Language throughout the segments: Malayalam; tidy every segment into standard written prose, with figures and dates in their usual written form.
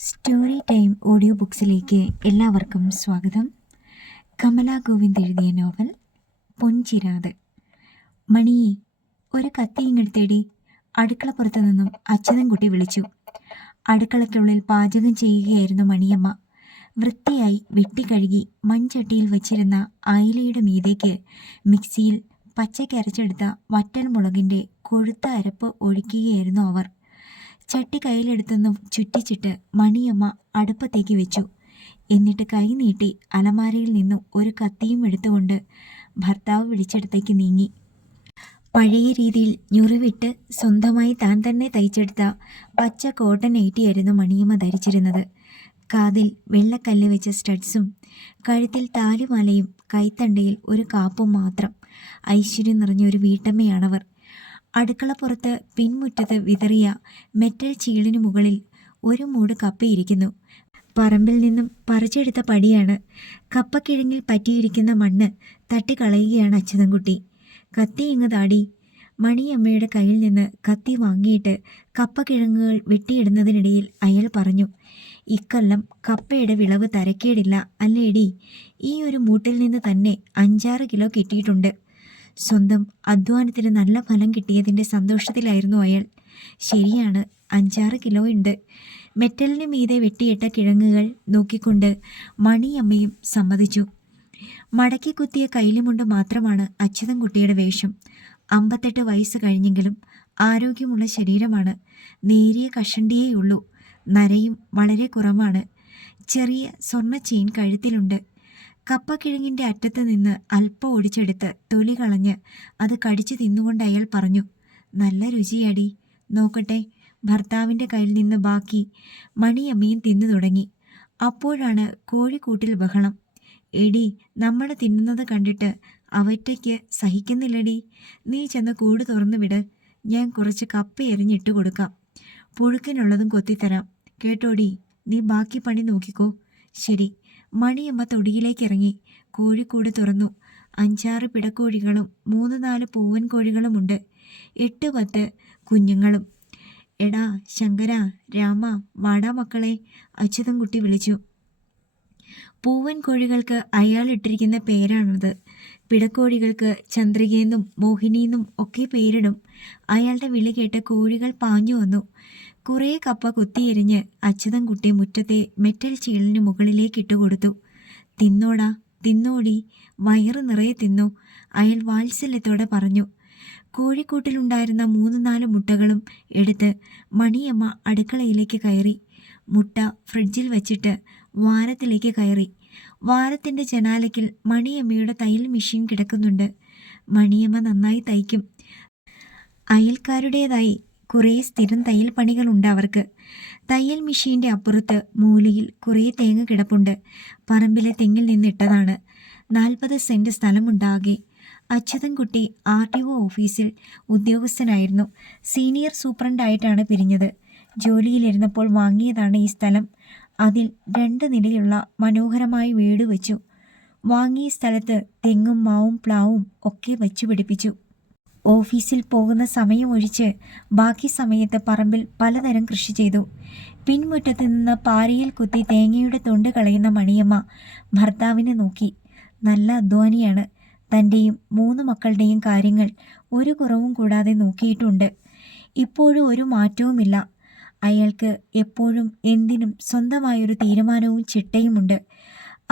സ്റ്റോറി ടൈം ഓഡിയോ ബുക്സിലേക്ക് എല്ലാവർക്കും സ്വാഗതം. കമല ഗോവിന്ദ് എഴുതിയ നോവൽ പൊൻചിരാത്. മണിയെ, ഒരു കത്തി ഇങ്ങെടുത്തേടി. അടുക്കളപ്പുറത്തു നിന്നും അച്യുതൻകുട്ടി വിളിച്ചു. അടുക്കളയ്ക്കുള്ളിൽ പാചകം ചെയ്യുകയായിരുന്നു മണിയമ്മ. വൃത്തിയായി വെട്ടിക്കഴുകി മൺചട്ടിയിൽ വച്ചിരുന്ന അയിലയുടെ മീതേക്ക് മിക്സിയിൽ പച്ചക്കരച്ചെടുത്ത വറ്റൽമുളകിൻ്റെ കൊഴുത്ത അരപ്പ് ഒഴിക്കുകയായിരുന്നു അവർ. ചട്ടി കയ്യിലെടുത്തൊന്നും ചുറ്റിച്ചിട്ട് മണിയമ്മ അടുപ്പത്തേക്ക് വെച്ചു. എന്നിട്ട് കൈ നീട്ടി അലമാരയിൽ നിന്നും ഒരു കത്തിയും എടുത്തുകൊണ്ട് ഭർത്താവ് വിളിച്ചെടുത്തേക്ക് നീങ്ങി. പഴയ രീതിയിൽ ഞുറിവിട്ട് സ്വന്തമായി താൻ തന്നെ തയ്ച്ചെടുത്ത പച്ച കോട്ടൺ നൈറ്റിയായിരുന്നു മണിയമ്മ ധരിച്ചിരുന്നത്. കാതിൽ വെള്ളക്കല്ല് വെച്ച സ്റ്റഡ്സും കഴുത്തിൽ താലിമാലയും കൈത്തണ്ടയിൽ ഒരു കാപ്പും മാത്രം. ഐശ്വര്യം നിറഞ്ഞൊരു വീട്ടമ്മയാണവർ. അടുക്കളപ്പുറത്ത് പിൻമുറ്റത്ത് വിതറിയ മെറ്റൽ ചീളിനു മുകളിൽ ഒരു മൂട് കപ്പയിരിക്കുന്നു. പറമ്പിൽ നിന്നും പറിച്ചെടുത്ത പടിയാണ്. കപ്പക്കിഴങ്ങിൽ പറ്റിയിരിക്കുന്ന മണ്ണ് തട്ടിക്കളയുകയാണ് അച്യുതൻകുട്ടി. കത്തി ഇങ്ങ് താടി. മണിയമ്മയുടെ കയ്യിൽ നിന്ന് കത്തി വാങ്ങിയിട്ട് കപ്പക്കിഴങ്ങുകൾ വെട്ടിയിടുന്നതിനിടയിൽ അയാൾ പറഞ്ഞു, ഇക്കൊല്ലം കപ്പയുടെ വിളവ് തരക്കേടില്ല അല്ലേടി. ഈ ഒരു മൂട്ടിൽ നിന്ന് തന്നെ 5-6 കിലോ കിട്ടിയിട്ടുണ്ട്. സ്വന്തം അധ്വാനത്തിന് നല്ല ഫലം കിട്ടിയതിൻ്റെ സന്തോഷത്തിലായിരുന്നു അയാൾ. ശരിയാണ്, 5-6 കിലോ ഉണ്ട്. മെറ്റലിന് മീതെ വെട്ടിയിട്ട കിഴങ്ങുകൾ നോക്കിക്കൊണ്ട് മണിയമ്മയും സമ്മതിച്ചു. മടക്കി കുത്തിയ കൈലിമുണ്ട് മാത്രമാണ് അച്യുതൻകുട്ടിയുടെ വേഷം. 58 വയസ്സ് കഴിഞ്ഞെങ്കിലും ആരോഗ്യമുള്ള ശരീരമാണ്. നേരിയ കഷണ്ടിയേയുള്ളൂ. നരയും വളരെ കുറവാണ്. ചെറിയ സ്വർണ്ണ ചെയിൻ കഴുത്തിലുണ്ട്. കപ്പക്കിഴങ്ങിൻ്റെ അറ്റത്ത് നിന്ന് അല്പം ഒടിച്ചെടുത്ത് തൊലി കളഞ്ഞ് അത് കടിച്ചു തിന്നുകൊണ്ട് അയാൾ പറഞ്ഞു, നല്ല രുചിയാടി. നോക്കട്ടെ. ഭർത്താവിൻ്റെ കയ്യിൽ നിന്ന് ബാക്കി മണിയമ്മയും തിന്നു തുടങ്ങി. അപ്പോഴാണ് കോഴിക്കൂട്ടിൽ ബഹളം. എടി, നമ്മൾ തിന്നുന്നത് കണ്ടിട്ട് അവറ്റയ്ക്ക് സഹിക്കുന്നില്ലടി. നീ ചെന്ന് കൂട് തുറന്നു വിട്. ഞാൻ കുറച്ച് കപ്പ എറിഞ്ഞിട്ട് കൊടുക്കാം. പുഴുക്കിനുള്ളതും കൊത്തിത്തരാം. കേട്ടോടി. നീ ബാക്കി പണി നോക്കിക്കോ. ശരി. മണിയമ്മ തൊടിയിലേക്ക് ഇറങ്ങി. കോഴിക്കൂട് തുറന്നു. 5-6 പിടക്കോഴികളും 3-4 പൂവൻ കോഴികളുമുണ്ട്. 8-10 കുഞ്ഞുങ്ങളും. എടാ ശങ്കര, രാമ, വാടാ മക്കളെ, അച്യുതൻകുട്ടി വിളിച്ചു. പൂവൻ കോഴികൾക്ക് അയാൾ ഇട്ടിരിക്കുന്ന പേരാണത്. പിടക്കോഴികൾക്ക് ചന്ദ്രികയെന്നും മോഹിനിയെന്നും ഒക്കെ പേരിടും. അയാളുടെ വിളി കേട്ട് കോഴികൾ പാഞ്ഞു വന്നു. കുറേ കപ്പ കുത്തിയെരിഞ്ഞ് അച്യുതൻകുട്ടി മുറ്റത്തെ മെറ്റൽ ചീളിന് മുകളിലേക്ക് ഇട്ടുകൊടുത്തു. തിന്നോടാ, തിന്നോടി, വയറ് നിറയെ തിന്നു, അയാൾ വാത്സല്യത്തോടെ പറഞ്ഞു. കോഴിക്കൂട്ടിലുണ്ടായിരുന്ന 3-4 മുട്ടകളും എടുത്ത് മണിയമ്മ അടുക്കളയിലേക്ക് കയറി. മുട്ട ഫ്രിഡ്ജിൽ വച്ചിട്ട് വാരത്തിലേക്ക് കയറി. വാരത്തിൻ്റെ ജനാലയ്ക്കിൽ മണിയമ്മയുടെ തയ്യൽ മെഷീൻ കിടക്കുന്നുണ്ട്. മണിയമ്മ നന്നായി തയ്ക്കും. അയൽക്കാരുടേതായി കുറേ സ്ഥിരം തയ്യൽ പണികളുണ്ട് അവർക്ക്. തയ്യൽ മെഷീൻ്റെ അപ്പുറത്ത് മൂലയിൽ കുറേ തേങ്ങ കിടപ്പുണ്ട്. പറമ്പിലെ തെങ്ങിൽ നിന്നിട്ടതാണ്. 40 സെൻറ്റ് സ്ഥലമുണ്ടാകെ. അച്യുതൻകുട്ടി RTO ഓഫീസിൽ ഉദ്യോഗസ്ഥനായിരുന്നു. സീനിയർ സൂപ്രണ്ടായിട്ടാണ് പിരിഞ്ഞത്. ജോലിയിലിരുന്നപ്പോൾ വാങ്ങിയതാണ് ഈ സ്ഥലം. അതിൽ 2 നിലയുള്ള മനോഹരമായ വീട് വെച്ചു. വാങ്ങിയ സ്ഥലത്ത് തെങ്ങും മാവും പ്ലാവും ഒക്കെ വച്ചു പിടിപ്പിച്ചു. ഓഫീസിൽ പോകുന്ന സമയമൊഴിച്ച് ബാക്കി സമയത്ത് പറമ്പിൽ പലതരം കൃഷി ചെയ്തു. പിൻമുറ്റത്ത് നിന്ന് പാരയിൽ കുത്തി തേങ്ങയുടെ തൊണ്ട് കളയുന്ന മണിയമ്മ ഭർത്താവിനെ നോക്കി. നല്ല അധ്വാനിയാണ്. തൻ്റെയും 3 മക്കളുടെയും കാര്യങ്ങൾ ഒരു കുറവും കൂടാതെ നോക്കിയിട്ടുണ്ട്. ഇപ്പോഴും ഒരു മാറ്റവുമില്ല. അയാൾക്ക് എപ്പോഴും എന്തിനും സ്വന്തമായൊരു തീരുമാനവും ചിട്ടയുമുണ്ട്.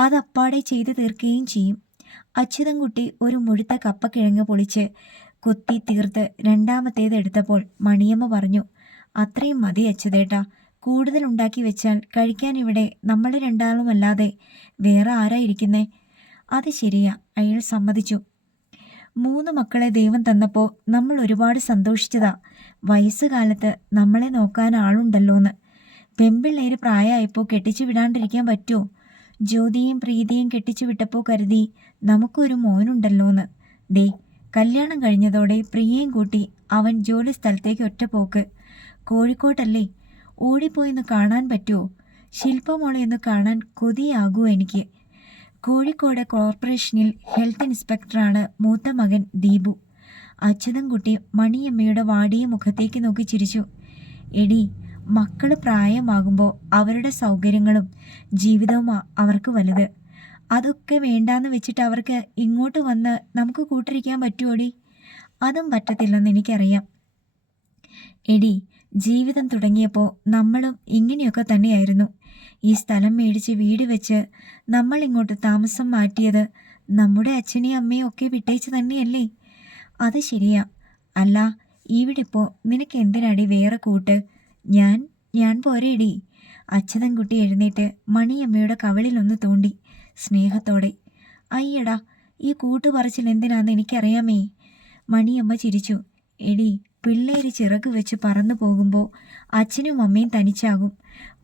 അതപ്പാടെ ചെയ്തു തീർക്കുകയും ചെയ്യും. അച്യുതൻകുട്ടി ഒരു മുഴുത്ത കപ്പക്കിഴങ്ങ് പൊളിച്ച് കൊത്തി തീർത്ത് 2ാമത്തേത് എടുത്തപ്പോൾ മണിയമ്മ പറഞ്ഞു, അത്രയും മതി അച്യുതേട്ടാ. കൂടുതൽ ഉണ്ടാക്കി വെച്ചാൽ കഴിക്കാൻ ഇവിടെ നമ്മൾ 2 വേറെ ആരാ ഇരിക്കുന്നേ? അത് ശരിയാ, അയാൾ സമ്മതിച്ചു. 3 മക്കളെ ദൈവം തന്നപ്പോൾ നമ്മൾ ഒരുപാട് സന്തോഷിച്ചതാ. വയസ്സുകാലത്ത് നമ്മളെ നോക്കാൻ ആളുണ്ടല്ലോന്ന്. പെൺപിള്ളേര് പ്രായമായപ്പോൾ കെട്ടിച്ചു വിടാണ്ടിരിക്കാൻ പറ്റുമോ? ജ്യോതിയും പ്രീതിയും കെട്ടിച്ചു വിട്ടപ്പോൾ കരുതി നമുക്കൊരു മോനുണ്ടല്ലോന്ന്. ദേ, കല്യാണം കഴിഞ്ഞതോടെ പ്രിയയും കൂട്ടി അവൻ ജോലി സ്ഥലത്തേക്ക് ഒറ്റപ്പോക്ക്. കോഴിക്കോട്ടല്ലേ? ഓടിപ്പോയിന്ന് കാണാൻ പറ്റുമോ? ശില്പമോളെ ഒന്ന് കാണാൻ കൊതിയാകുമോ എനിക്ക്. കോഴിക്കോട് കോർപ്പറേഷനിൽ ഹെൽത്ത് ഇൻസ്പെക്ടറാണ് മൂത്ത മകൻ ദീപു. അച്യുതൻകുട്ടി മണിയമ്മയുടെ വാടിയ മുഖത്തേക്ക് നോക്കി ചിരിച്ചു. എടി, മക്കൾ പ്രായമാകുമ്പോൾ അവരുടെ സൗകര്യങ്ങളും ജീവിതവും അവർക്ക് വലുത്. അതൊക്കെ വേണ്ടാന്ന് വെച്ചിട്ട് അവർക്ക് ഇങ്ങോട്ട് വന്ന് നമുക്ക് കൂട്ടിരിക്കാൻ പറ്റുമോടി? അതും പറ്റത്തില്ലെന്ന് എനിക്കറിയാം. എടി, ജീവിതം തുടങ്ങിയപ്പോൾ നമ്മളും ഇങ്ങനെയൊക്കെ തന്നെയായിരുന്നു. ഈ സ്ഥലം മേടിച്ച് വീട് വെച്ച് നമ്മൾ ഇങ്ങോട്ട് താമസം മാറ്റിയത് നമ്മുടെ അച്ഛനെയും അമ്മയും ഒക്കെ വിട്ടേച്ച് തന്നെയല്ലേ? അത് ശരിയാ. അല്ല, ഇവിടെ ഇപ്പോൾ നിനക്ക് എന്തിനാടി വേറെ കൂട്ട്? ഞാൻ ഞാൻ പോരേടി. അച്യുതൻകുട്ടി എഴുന്നേറ്റ് മണിയമ്മയുടെ കവിളിലൊന്ന് തോണ്ടി സ്നേഹത്തോടെ. അയ്യടാ, ഈ കൂട്ടുപറച്ചിൽ എന്തിനാന്ന് എനിക്കറിയാമേ. മണിയമ്മ ചിരിച്ചു. എടി, പിള്ളേര് ചിറക് വെച്ച് പറന്നു പോകുമ്പോൾ അച്ഛനും അമ്മയും തനിച്ചാകും.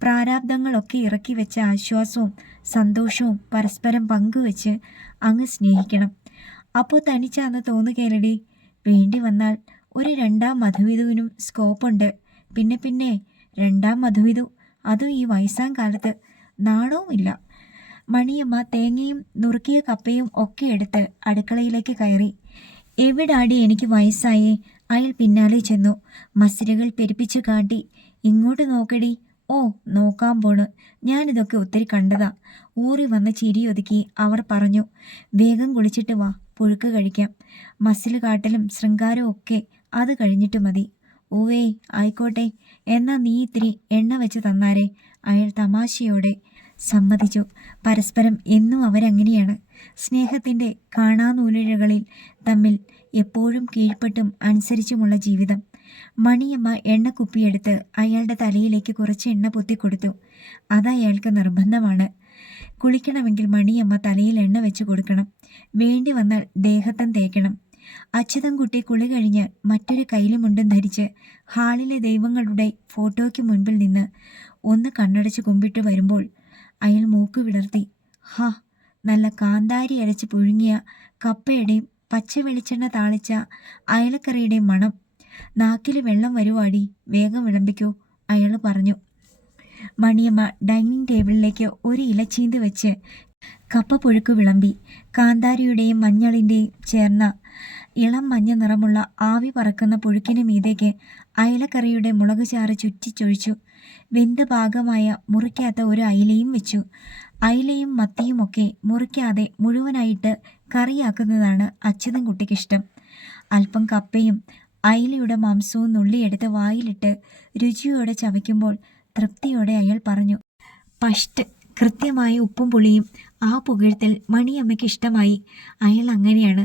പ്രാരാബ്ദങ്ങളൊക്കെ ഇറക്കി വെച്ച ആശ്വാസവും സന്തോഷവും പരസ്പരം പങ്കുവെച്ച് അങ്ങ് സ്നേഹിക്കണം. അപ്പോൾ തനിച്ചാന്ന് തോന്നുകേലടി. വേണ്ടി വന്നാൽ ഒരു രണ്ടാം മധുവിധുവിനും സ്കോപ്പുണ്ട്. പിന്നെ രണ്ടാം മധുവിധു, അതും ഈ വയസ്സാം കാലത്ത്. നാണവുമില്ല. മണിയമ്മ തേങ്ങയും നുറുക്കിയ കപ്പയും ഒക്കെ എടുത്ത് അടുക്കളയിലേക്ക് കയറി. എവിടാടി എനിക്ക് വയസ്സായേ? അയാൾ പിന്നാലെ ചെന്നു. മസിലുകൾ പെരുപ്പിച്ചു കാട്ടി. ഇങ്ങോട്ട് നോക്കടി. ഓ, നോക്കാൻ പോണ്. ഞാനിതൊക്കെ ഒത്തിരി കണ്ടതാ. ഊറി വന്ന ചിരിയൊതുക്കി അവർ പറഞ്ഞു. വേഗം കുളിച്ചിട്ട് വാ, പുഴുക്ക് കഴിക്കാം. മസിൽ കാട്ടലും ശൃംഗാരവും ഒക്കെ അത് കഴിഞ്ഞിട്ട് മതി. ഓവേ, ആയിക്കോട്ടെ. എന്നാ നീ ഇത്തിരി എണ്ണ വെച്ച് തന്നാരേ? അയാൾ തമാശയോടെ സമ്മതിച്ചു. പരസ്പരം എന്നും അവരങ്ങനെയാണ്. സ്നേഹത്തിൻ്റെ കാണാനൂലുകളിൽ തമ്മിൽ എപ്പോഴും കീഴ്പ്പെട്ടും അനുസരിച്ചുമുള്ള ജീവിതം. മണിയമ്മ എണ്ണക്കുപ്പിയെടുത്ത് അയാളുടെ തലയിലേക്ക് കുറച്ച് എണ്ണ പൊത്തിക്കൊടുത്തു. അതയാൾക്ക് നിർബന്ധമാണ്. കുളിക്കണമെങ്കിൽ മണിയമ്മ തലയിൽ എണ്ണ വെച്ച് കൊടുക്കണം. വേണ്ടി വന്നാൽ ദേഹത്തും തേക്കണം. അച്യുതൻകുട്ടി കുളി കഴിഞ്ഞ് മറ്റൊരു കൈലിമുണ്ടും ധരിച്ച് ഹാളിലെ ദൈവങ്ങളുടെ ഫോട്ടോയ്ക്ക് മുൻപിൽ നിന്ന് ഒന്ന് കണ്ണടച്ച് കുമ്പിട്ട് വരുമ്പോൾ അയാൾ മൂക്ക് വിടർത്തി. ഹാ, നല്ല കാന്താരി അരച്ച് പുഴുങ്ങിയ കപ്പയുടെയും പച്ച വെളിച്ചെണ്ണ താളിച്ച അയലക്കറിയുടെയും മണം. നാക്കിൽ വെള്ളം വരുവാടി, വേഗം വിളമ്പിക്കോ, അയാൾ പറഞ്ഞു. മണിയമ്മ ഡൈനിങ് ടേബിളിലേക്ക് ഒരു ഇലച്ചീന്തി വെച്ച് കപ്പ പുഴുക്ക് വിളമ്പി. കാന്താരിയുടെയും മഞ്ഞളിൻ്റെയും ചേർന്ന ഇളം മഞ്ഞ നിറമുള്ള ആവി പറക്കുന്ന പുഴുക്കിന് മീതേക്ക് അയലക്കറിയുടെ മുളക് ചാറ് ചുറ്റിച്ചൊഴിച്ചു. വെന്ത പാകമായ മുറിക്കാത്ത ഒരു അയിലയും വെച്ചു. അയിലയും മത്തിയുമൊക്കെ മുറിക്കാതെ മുഴുവനായിട്ട് കറിയാക്കുന്നതാണ് അച്യുതൻകുട്ടിക്കിഷ്ടം. അല്പം കപ്പയും അയിലയുടെ മാംസവും നുള്ളിയെടുത്ത് വായിലിട്ട് രുചിയോടെ ചവയ്ക്കുമ്പോൾ തൃപ്തിയോടെ അയാൾ പറഞ്ഞു. പഷ്ട്. കൃത്യമായ ഉപ്പും പുളിയും. ആ പുകഴ്ത്തൽ മണിയമ്മയ്ക്ക് ഇഷ്ടമായി. അയാൾ അങ്ങനെയാണ്.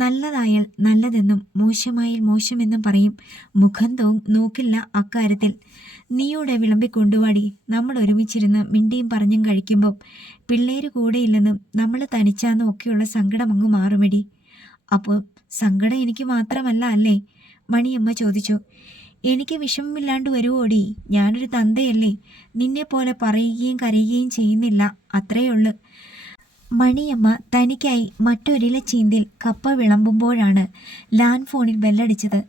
നല്ലതായാൽ നല്ലതെന്നും മോശമായാൽ മോശമെന്നും പറയും. മുഖം നോക്കില്ല അക്കാര്യത്തിൽ. നീയോടെ വിളമ്പിക്കൊണ്ടുവാടി. നമ്മൾ ഒരുമിച്ചിരുന്ന് മിണ്ടിയും പറഞ്ഞും കഴിക്കുമ്പോൾ പിള്ളേര് കൂടെയില്ലെന്നും നമ്മൾ തനിച്ചാന്നും ഒക്കെയുള്ള സങ്കടം അങ്ങ് മാറുമെടി. അപ്പോൾ സങ്കടം എനിക്ക് മാത്രമല്ല അല്ലേ? മണിയമ്മ ചോദിച്ചു. എനിക്ക് വിഷമമില്ലാണ്ട് വരുവോടി? ഞാനൊരു തന്തയല്ലേ. നിന്നെപ്പോലെ പറയുകയും കരയുകയും ചെയ്യുന്നില്ല, അത്രയുള്ളു. മണിയമ്മ തനിക്കായി മറ്റൊരില ചീന്തിൽ കപ്പ വിളമ്പുമ്പോഴാണ് ലാൻഡ് ഫോണിൽ ബെല്ലടിച്ചത്.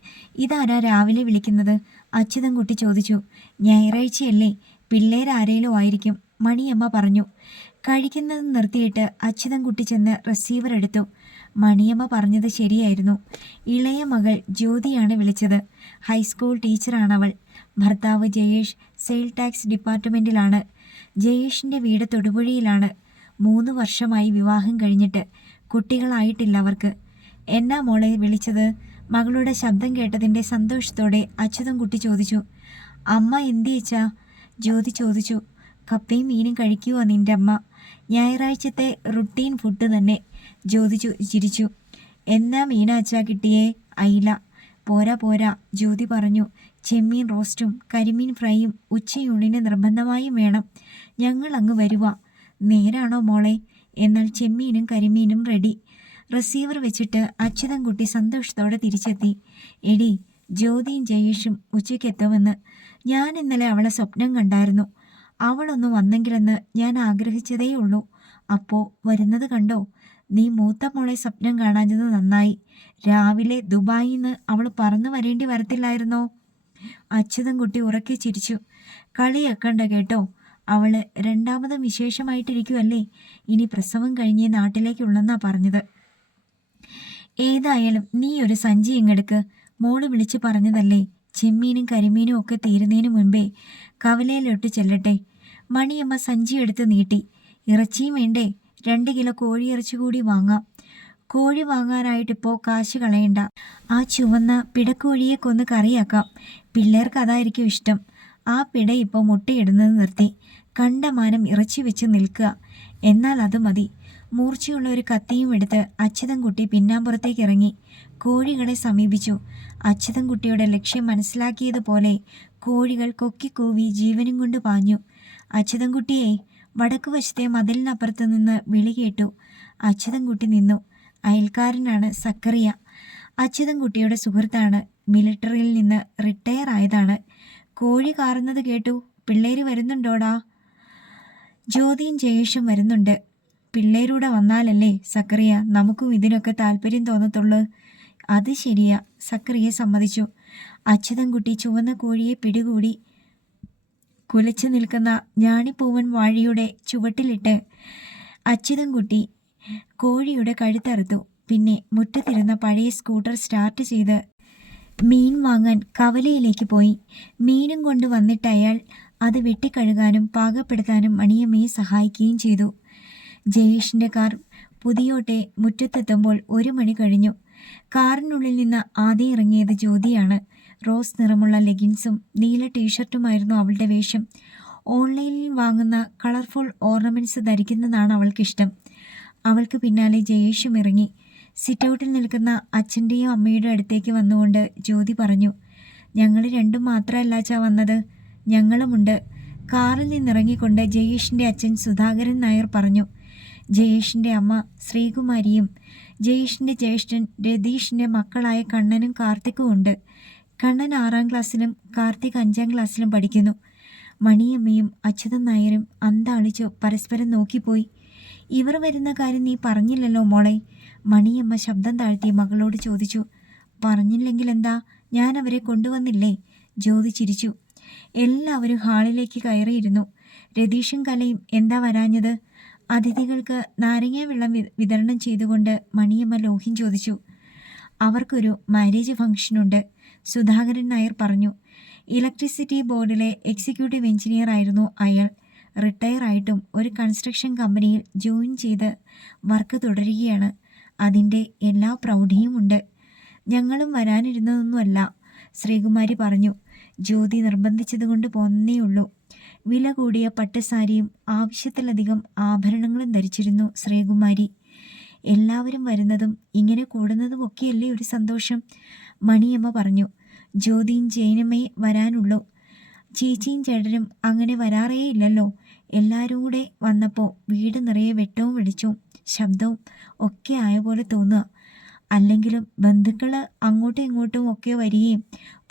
ഇതാരാ രാവിലെ വിളിക്കുന്നത്? അച്യുതൻകുട്ടി ചോദിച്ചു. ഞായറാഴ്ചയല്ലേ, പിള്ളേരാരേലും ആയിരിക്കും, മണിയമ്മ പറഞ്ഞു. കഴിക്കുന്നത് നിർത്തിയിട്ട് അച്യുതൻകുട്ടി ചെന്ന് റിസീവർ എടുത്തു. മണിയമ്മ പറഞ്ഞത് ശരിയായിരുന്നു. ഇളയ മകൾ ജ്യോതിയാണ് വിളിച്ചത്. ഹൈസ്കൂൾ ടീച്ചറാണവൾ. ഭർത്താവ് ജയേഷ് സെയിൽ ടാക്സ് ഡിപ്പാർട്ട്മെൻറ്റിലാണ്. ജയേഷിൻ്റെ വീട് തൊടുപുഴയിലാണ്. 3 വർഷമായി വിവാഹം കഴിഞ്ഞിട്ട്. കുട്ടികളായിട്ടില്ല അവർക്ക്. എന്നാ മോളെ വിളിച്ചത്? മകളുടെ ശബ്ദം കേട്ടതിൻ്റെ സന്തോഷത്തോടെ അച്യുതൻകുട്ടി ചോദിച്ചു. അമ്മ എന്തിയേച്ചാ? ജ്യോതി ചോദിച്ചു. കപ്പയും മീനും കഴിക്കുമോ നിൻ്റെ അമ്മ? ഞായറാഴ്ചത്തെ റുട്ടീൻ ഫുഡ് തന്നെ, ജ്യോതി ചിരിച്ചു. എന്നാ മീനാച്ചാ കിട്ടിയേ? അയില. പോരാ, ജ്യോതി പറഞ്ഞു. ചെമ്മീൻ റോസ്റ്റും കരിമീൻ ഫ്രൈയും ഉച്ചയൂണിന് നിർബന്ധമായും വേണം. ഞങ്ങൾ അങ്ങ് വരുവാ. നേരാണോ മോളെ? എന്നാൽ ചെമ്മീനും കരിമീനും റെഡി. റിസീവർ വെച്ചിട്ട് അച്യുതൻകുട്ടി സന്തോഷത്തോടെ തിരിച്ചെത്തി. എടി, ജ്യോതിയും ജയേഷും ഉച്ചയ്ക്കെത്തുമെന്ന് ഞാൻ ഇന്നലെ അവളെ സ്വപ്നം കണ്ടായിരുന്നു. അവളൊന്ന് വന്നെങ്കിലെന്ന് ഞാൻ ആഗ്രഹിച്ചതേ ഉള്ളൂ. അപ്പോൾ വരുന്നത് കണ്ടോ? നീ മൂത്ത മോളെ സ്വപ്നം കാണാഞ്ഞത് നന്നായി. രാവിലെ ദുബായിൽ നിന്ന് അവൾ പറന്നു വരേണ്ടി വരത്തില്ലായിരുന്നോ? അച്യുതൻകുട്ടി ഉറക്കെ ചിരിച്ചു. കളിയാക്കണ്ട കേട്ടോ. അവള് രണ്ടാമതും വിശേഷമായിട്ടിരിക്കുമല്ലേ. ഇനി പ്രസവം കഴിഞ്ഞേ നാട്ടിലേക്കുള്ളെന്നാ പറഞ്ഞത്. ഏതായാലും നീ ഒരു സഞ്ചി ഇങ്ങെടുക്ക്. മോള് വിളിച്ച് പറഞ്ഞതല്ലേ, ചെമ്മീനും കരിമീനും ഒക്കെ തീരുന്നതിന് മുൻപേ കവലയിലോട്ട് ചെല്ലട്ടെ. മണിയമ്മ സഞ്ചിയെടുത്ത് നീട്ടി. ഇറച്ചിയും വേണ്ടേ? 2 കിലോ കോഴിയിറച്ചി കൂടി വാങ്ങാം. കോഴി വാങ്ങാനായിട്ടിപ്പോൾ കാശ് കളയണ്ട. ആ ചുവന്ന പിടക്കോഴിയെ കൊന്ന് കറിയാക്കാം. പിള്ളേർക്ക് അതായിരിക്കും ഇഷ്ടം. ആ പിട ഇപ്പോൾ മുട്ടയിടുന്നത് നിർത്തി കണ്ടമാനം ഇറച്ചി വെച്ച് നിൽക്കുക. എന്നാൽ അത് മതി. മൂർച്ചയുള്ള ഒരു കത്തിയും എടുത്ത് അച്യുതൻകുട്ടി പിന്നാമ്പുറത്തേക്ക് ഇറങ്ങി കോഴികളെ സമീപിച്ചു. അച്യുതൻകുട്ടിയുടെ ലക്ഷ്യം മനസ്സിലാക്കിയതുപോലെ കോഴികൾ കൊക്കിക്കൂവി ജീവനും കൊണ്ട് പാഞ്ഞു. അച്യുതൻകുട്ടിയെ! വടക്കുവശത്തെ മതിലിനപ്പുറത്ത് നിന്ന് വിളി കേട്ടു. അച്യുതൻകുട്ടി നിന്നു. അയൽക്കാരനാണ് സക്കറിയ. അച്യുതൻകുട്ടിയുടെ സുഹൃത്താണ്. മിലിട്ടറിയിൽ നിന്ന് റിട്ടയർ ആയതാണ്. കോഴി കാറുന്നത് കേട്ടു. പിള്ളേര് വരുന്നുണ്ടോടാ? ജ്യോതിയും ജയേഷും വരുന്നുണ്ട്. പിള്ളേരൂടെ വന്നാലല്ലേ സക്കറിയ നമുക്കും ഇതിനൊക്കെ താല്പര്യം തോന്നത്തുള്ളൂ. അത് ശരിയാ, സക്കറിയ സമ്മതിച്ചു. അച്യുതൻകുട്ടി ചുവന്ന കോഴിയെ പിടികൂടി കുലച്ചു നിൽക്കുന്ന ഞാണിപ്പൂവൻ വാഴയുടെ ചുവട്ടിലിട്ട് അച്യുതൻകുട്ടി കോഴിയുടെ കഴുത്തറുത്തു. പിന്നെ മുറ്റത്തിരുന്ന പഴയ സ്കൂട്ടർ സ്റ്റാർട്ട് ചെയ്ത് മീൻ വാങ്ങാൻ കവലയിലേക്ക് പോയി. മീനും കൊണ്ട് വന്നിട്ട് അയാൾ അത് വെട്ടിക്കഴുകാനും പാകപ്പെടുത്താനും മണിയമ്മയെ സഹായിക്കുകയും ചെയ്തു. ജയേഷിൻ്റെ കാർ പുതിയോട്ടെ മുറ്റത്തെത്തുമ്പോൾ 1 മണി കഴിഞ്ഞു. കാറിനുള്ളിൽ നിന്ന് ആദ്യം ഇറങ്ങിയത് ജ്യോതിയാണ്. റോസ് നിറമുള്ള ലെഗിൻസും നീല ടീഷർട്ടുമായിരുന്നു അവളുടെ വേഷം. ഓൺലൈനിൽ വാങ്ങുന്ന കളർഫുൾ ഓർണമെൻറ്റ്സ് ധരിക്കുന്നതാണ് അവൾക്കിഷ്ടം. അവൾക്ക് പിന്നാലെ ജയേഷും ഇറങ്ങി. സിറ്റൗട്ടിൽ നിൽക്കുന്ന അച്ഛൻ്റെയും അമ്മയുടെ അടുത്തേക്ക് വന്നുകൊണ്ട് ജ്യോതി പറഞ്ഞു, ഞങ്ങൾ രണ്ടും മാത്രമല്ലാച്ചാ വന്നത്, ഞങ്ങളുമുണ്ട്. കാറിൽ നിന്നിറങ്ങിക്കൊണ്ട് ജയേഷിൻ്റെ അച്ഛൻ സുധാകരൻ നായർ പറഞ്ഞു. ജയേഷിൻ്റെ അമ്മ ശ്രീകുമാരിയും ജയേഷിൻ്റെ ജ്യേഷ്ഠൻ രതീഷിൻ്റെ മക്കളായ കണ്ണനും കാർത്തിക്കും ഉണ്ട്. കണ്ണൻ 6ാം ക്ലാസ്സിലും കാർത്തിക് 5ാം ക്ലാസ്സിലും പഠിക്കുന്നു. മണിയമ്മയും അച്യുതൻ നായരും അന്താളിച്ചു പരസ്പരം നോക്കിപ്പോയി. ഇവർ വരുന്ന കാര്യം നീ പറഞ്ഞില്ലല്ലോ മോളെ? മണിയമ്മ ശബ്ദം താഴ്ത്തി മകളോട് ചോദിച്ചു. പറഞ്ഞില്ലെങ്കിൽ എന്താ, ഞാൻ അവരെ കൊണ്ടുവന്നില്ലേ? ജ്യോതി ചിരിച്ചു. എല്ലാവരും ഹാളിലേക്ക് കയറിയിരുന്നു. രതീഷും കലയും എന്താ വരാഞ്ഞത്? അതിഥികൾക്ക് നാരങ്ങ വെള്ളം വിതരണം ചെയ്തുകൊണ്ട് മണിയമ്മ ലോഹ്യം ചോദിച്ചു. അവർക്കൊരു മാരേജ് ഫംഗ്ഷനുണ്ട്, സുധാകരൻ നായർ പറഞ്ഞു. ഇലക്ട്രിസിറ്റി ബോർഡിലെ എക്സിക്യൂട്ടീവ് എഞ്ചിനീയർ ആയിരുന്നു അയാൾ. റിട്ടയർ ആയിട്ടും ഒരു കൺസ്ട്രക്ഷൻ കമ്പനിയിൽ ജോയിൻ ചെയ്ത് വർക്ക് തുടരുകയാണ്. അതിൻ്റെ എല്ലാ പ്രൗഢിയുമുണ്ട്. ഞങ്ങളും വരാനിരുന്നതൊന്നുമല്ല, ശ്രീകുമാരി പറഞ്ഞു. ജ്യോതി നിർബന്ധിച്ചതുകൊണ്ട് പോന്നേയുള്ളൂ. വില കൂടിയ പട്ടുസാരിയും ആവശ്യത്തിലധികം ആഭരണങ്ങളും ധരിച്ചിരുന്നു ശ്രീകുമാരി. എല്ലാവരും വരുന്നതും ഇങ്ങനെ കൂടുന്നതും ഒക്കെയല്ലേ ഒരു സന്തോഷം, മണിയമ്മ പറഞ്ഞു. ജ്യോതിയും ജയനമ്മയെ വരാനുള്ളൂ. ചേച്ചിയും ചേട്ടനും അങ്ങനെ വരാറേ ഇല്ലല്ലോ. എല്ലാവരും കൂടെ വന്നപ്പോൾ വീട് നിറയെ വെട്ടവും വെളിച്ചവും ശബ്ദവും ഒക്കെ ആയ പോലെ തോന്നുക. അല്ലെങ്കിലും ബന്ധുക്കൾ അങ്ങോട്ടും ഇങ്ങോട്ടും ഒക്കെ വരികയും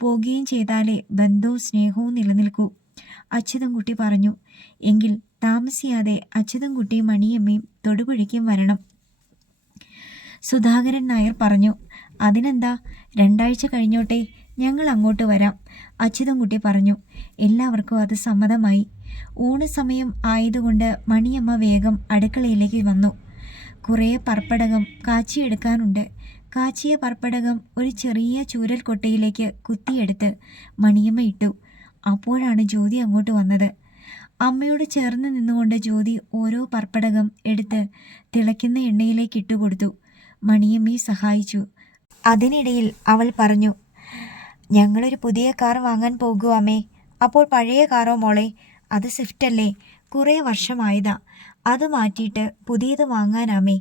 പോകുകയും ചെയ്താലേ ബന്ധവും സ്നേഹവും നിലനിൽക്കൂ, അച്യുതൻകുട്ടി പറഞ്ഞു. എങ്കിൽ താമസിയാതെ അച്യുതൻകുട്ടിയും മണിയമ്മയും തൊടുപുഴയ്ക്കും വരണം, സുധാകരൻ നായർ പറഞ്ഞു. അതിനെന്താ, 2 ആഴ്ച കഴിഞ്ഞോട്ടെ, ഞങ്ങൾ അങ്ങോട്ട് വരാം, അച്യുതൻകുട്ടി പറഞ്ഞു. എല്ലാവർക്കും അത് സമ്മതമായി. ഊണ് സമയം ആയതുകൊണ്ട് മണിയമ്മ വേഗം അടുക്കളയിലേക്ക് വന്നു. കുറേ പർപ്പടകം കാച്ചിയെടുക്കാനുണ്ട്. കാച്ചിയ പർപ്പടകം ഒരു ചെറിയ ചൂരൽ കൊട്ടയിലേക്ക് കുത്തിയെടുത്ത് മണിയമ്മ ഇട്ടു. അപ്പോഴാണ് ജ്യോതി അങ്ങോട്ട് വന്നത്. അമ്മയോട് ചേർന്ന് നിന്നുകൊണ്ട് ജ്യോതി ഓരോ പർപ്പടകം എടുത്ത് തിളയ്ക്കുന്ന എണ്ണയിലേക്ക് ഇട്ടുകൊടുത്തു. മണിയമ്മയെ സഹായിച്ചു. അതിനിടയിൽ അവൾ പറഞ്ഞു, ഞങ്ങളൊരു പുതിയ കാർ വാങ്ങാൻ പോകുക അമ്മേ. അപ്പോൾ പഴയ കാറോ മോളെ? അത് സ്വിഫ്റ്റ് അല്ലേ, കുറേ വർഷമായതാ. അത് മാറ്റിയിട്ട് പുതിയത് വാങ്ങാനാമേ.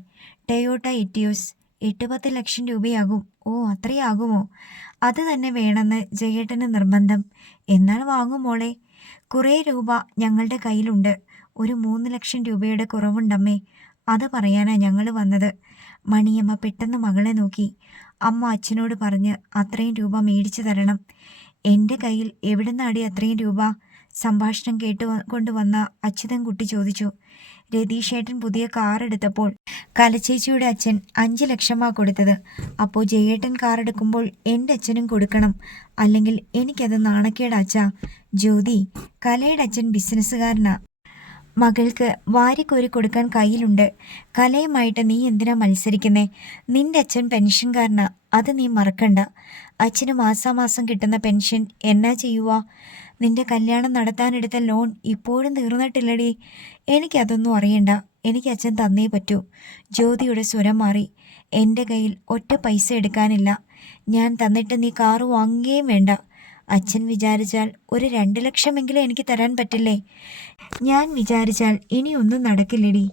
Toyota Etios. 8-10 ലക്ഷം രൂപയാകും. ഓ, അത്രയാകുമോ? അത് തന്നെ വേണമെന്ന് ജയേട്ടന് നിർബന്ധം. എന്നാൽ വാങ്ങും മോളെ. കുറേ രൂപ ഞങ്ങളുടെ കയ്യിലുണ്ട്. ഒരു 3 ലക്ഷം രൂപയുടെ കുറവുണ്ടമ്മേ. അത് പറയാനാ ഞങ്ങൾ വന്നത്. മണിയമ്മ പെട്ടെന്ന് മകളെ നോക്കി. അമ്മ അച്ഛനോട് പറഞ്ഞ് അത്രയും രൂപ മേടിച്ചു തരണം. എൻ്റെ കയ്യിൽ എവിടെ നിന്നാടി അത്രയും രൂപ? സംഭാഷണം കൊണ്ടുവന്ന അച്യുതൻകുട്ടി ചോദിച്ചു. രതീഷേട്ടൻ പുതിയ കാർ എടുത്തപ്പോൾ കലച്ചേച്ചിയുടെ അച്ഛൻ 5 ലക്ഷമാ കൊടുത്തത്. അപ്പോൾ ജയേട്ടൻ കാർ എടുക്കുമ്പോൾ എൻ്റെ അച്ഛനും കൊടുക്കണം, അല്ലെങ്കിൽ എനിക്കത് നാണക്കേടാച്ചാ. ജ്യോതി, കലയുടെ അച്ഛൻ ബിസിനസ്സുകാരനാ. മകൾക്ക് വാരിക്കോരി കൊടുക്കാൻ കയ്യിലുണ്ട്. കലയുമായിട്ട് നീ എന്തിനാ മത്സരിക്കുന്നേ? നിന്റെ അച്ഛൻ പെൻഷൻകാരനാ. അത് നീ മറക്കണ്ട. അച്ഛന് മാസാമാസം കിട്ടുന്ന പെൻഷൻ എന്നാ ചെയ്യുക? നിന്റെ കല്യാണം നടത്താനെടുത്ത ലോൺ ഇപ്പോഴും തീർന്നിട്ടില്ലടി. എനിക്കതൊന്നും അറിയണ്ട. എനിക്ക് അച്ഛൻ തന്നേ പറ്റൂ. ജ്യോതിയുടെ സ്വരം മാറി. എൻ്റെ കയ്യിൽ ഒറ്റ പൈസ എടുക്കാനില്ല. ഞാൻ തന്നിട്ട് നീ കാറ് വാങ്ങുകയും വേണ്ട. അച്ഛൻ വിചാരിച്ചാൽ ഒരു 2 ലക്ഷമെങ്കിലും എനിക്ക് തരാൻ പറ്റില്ലേ? ഞാൻ വിചാരിച്ചാൽ ഇനിയൊന്നും നടക്കില്ലടി.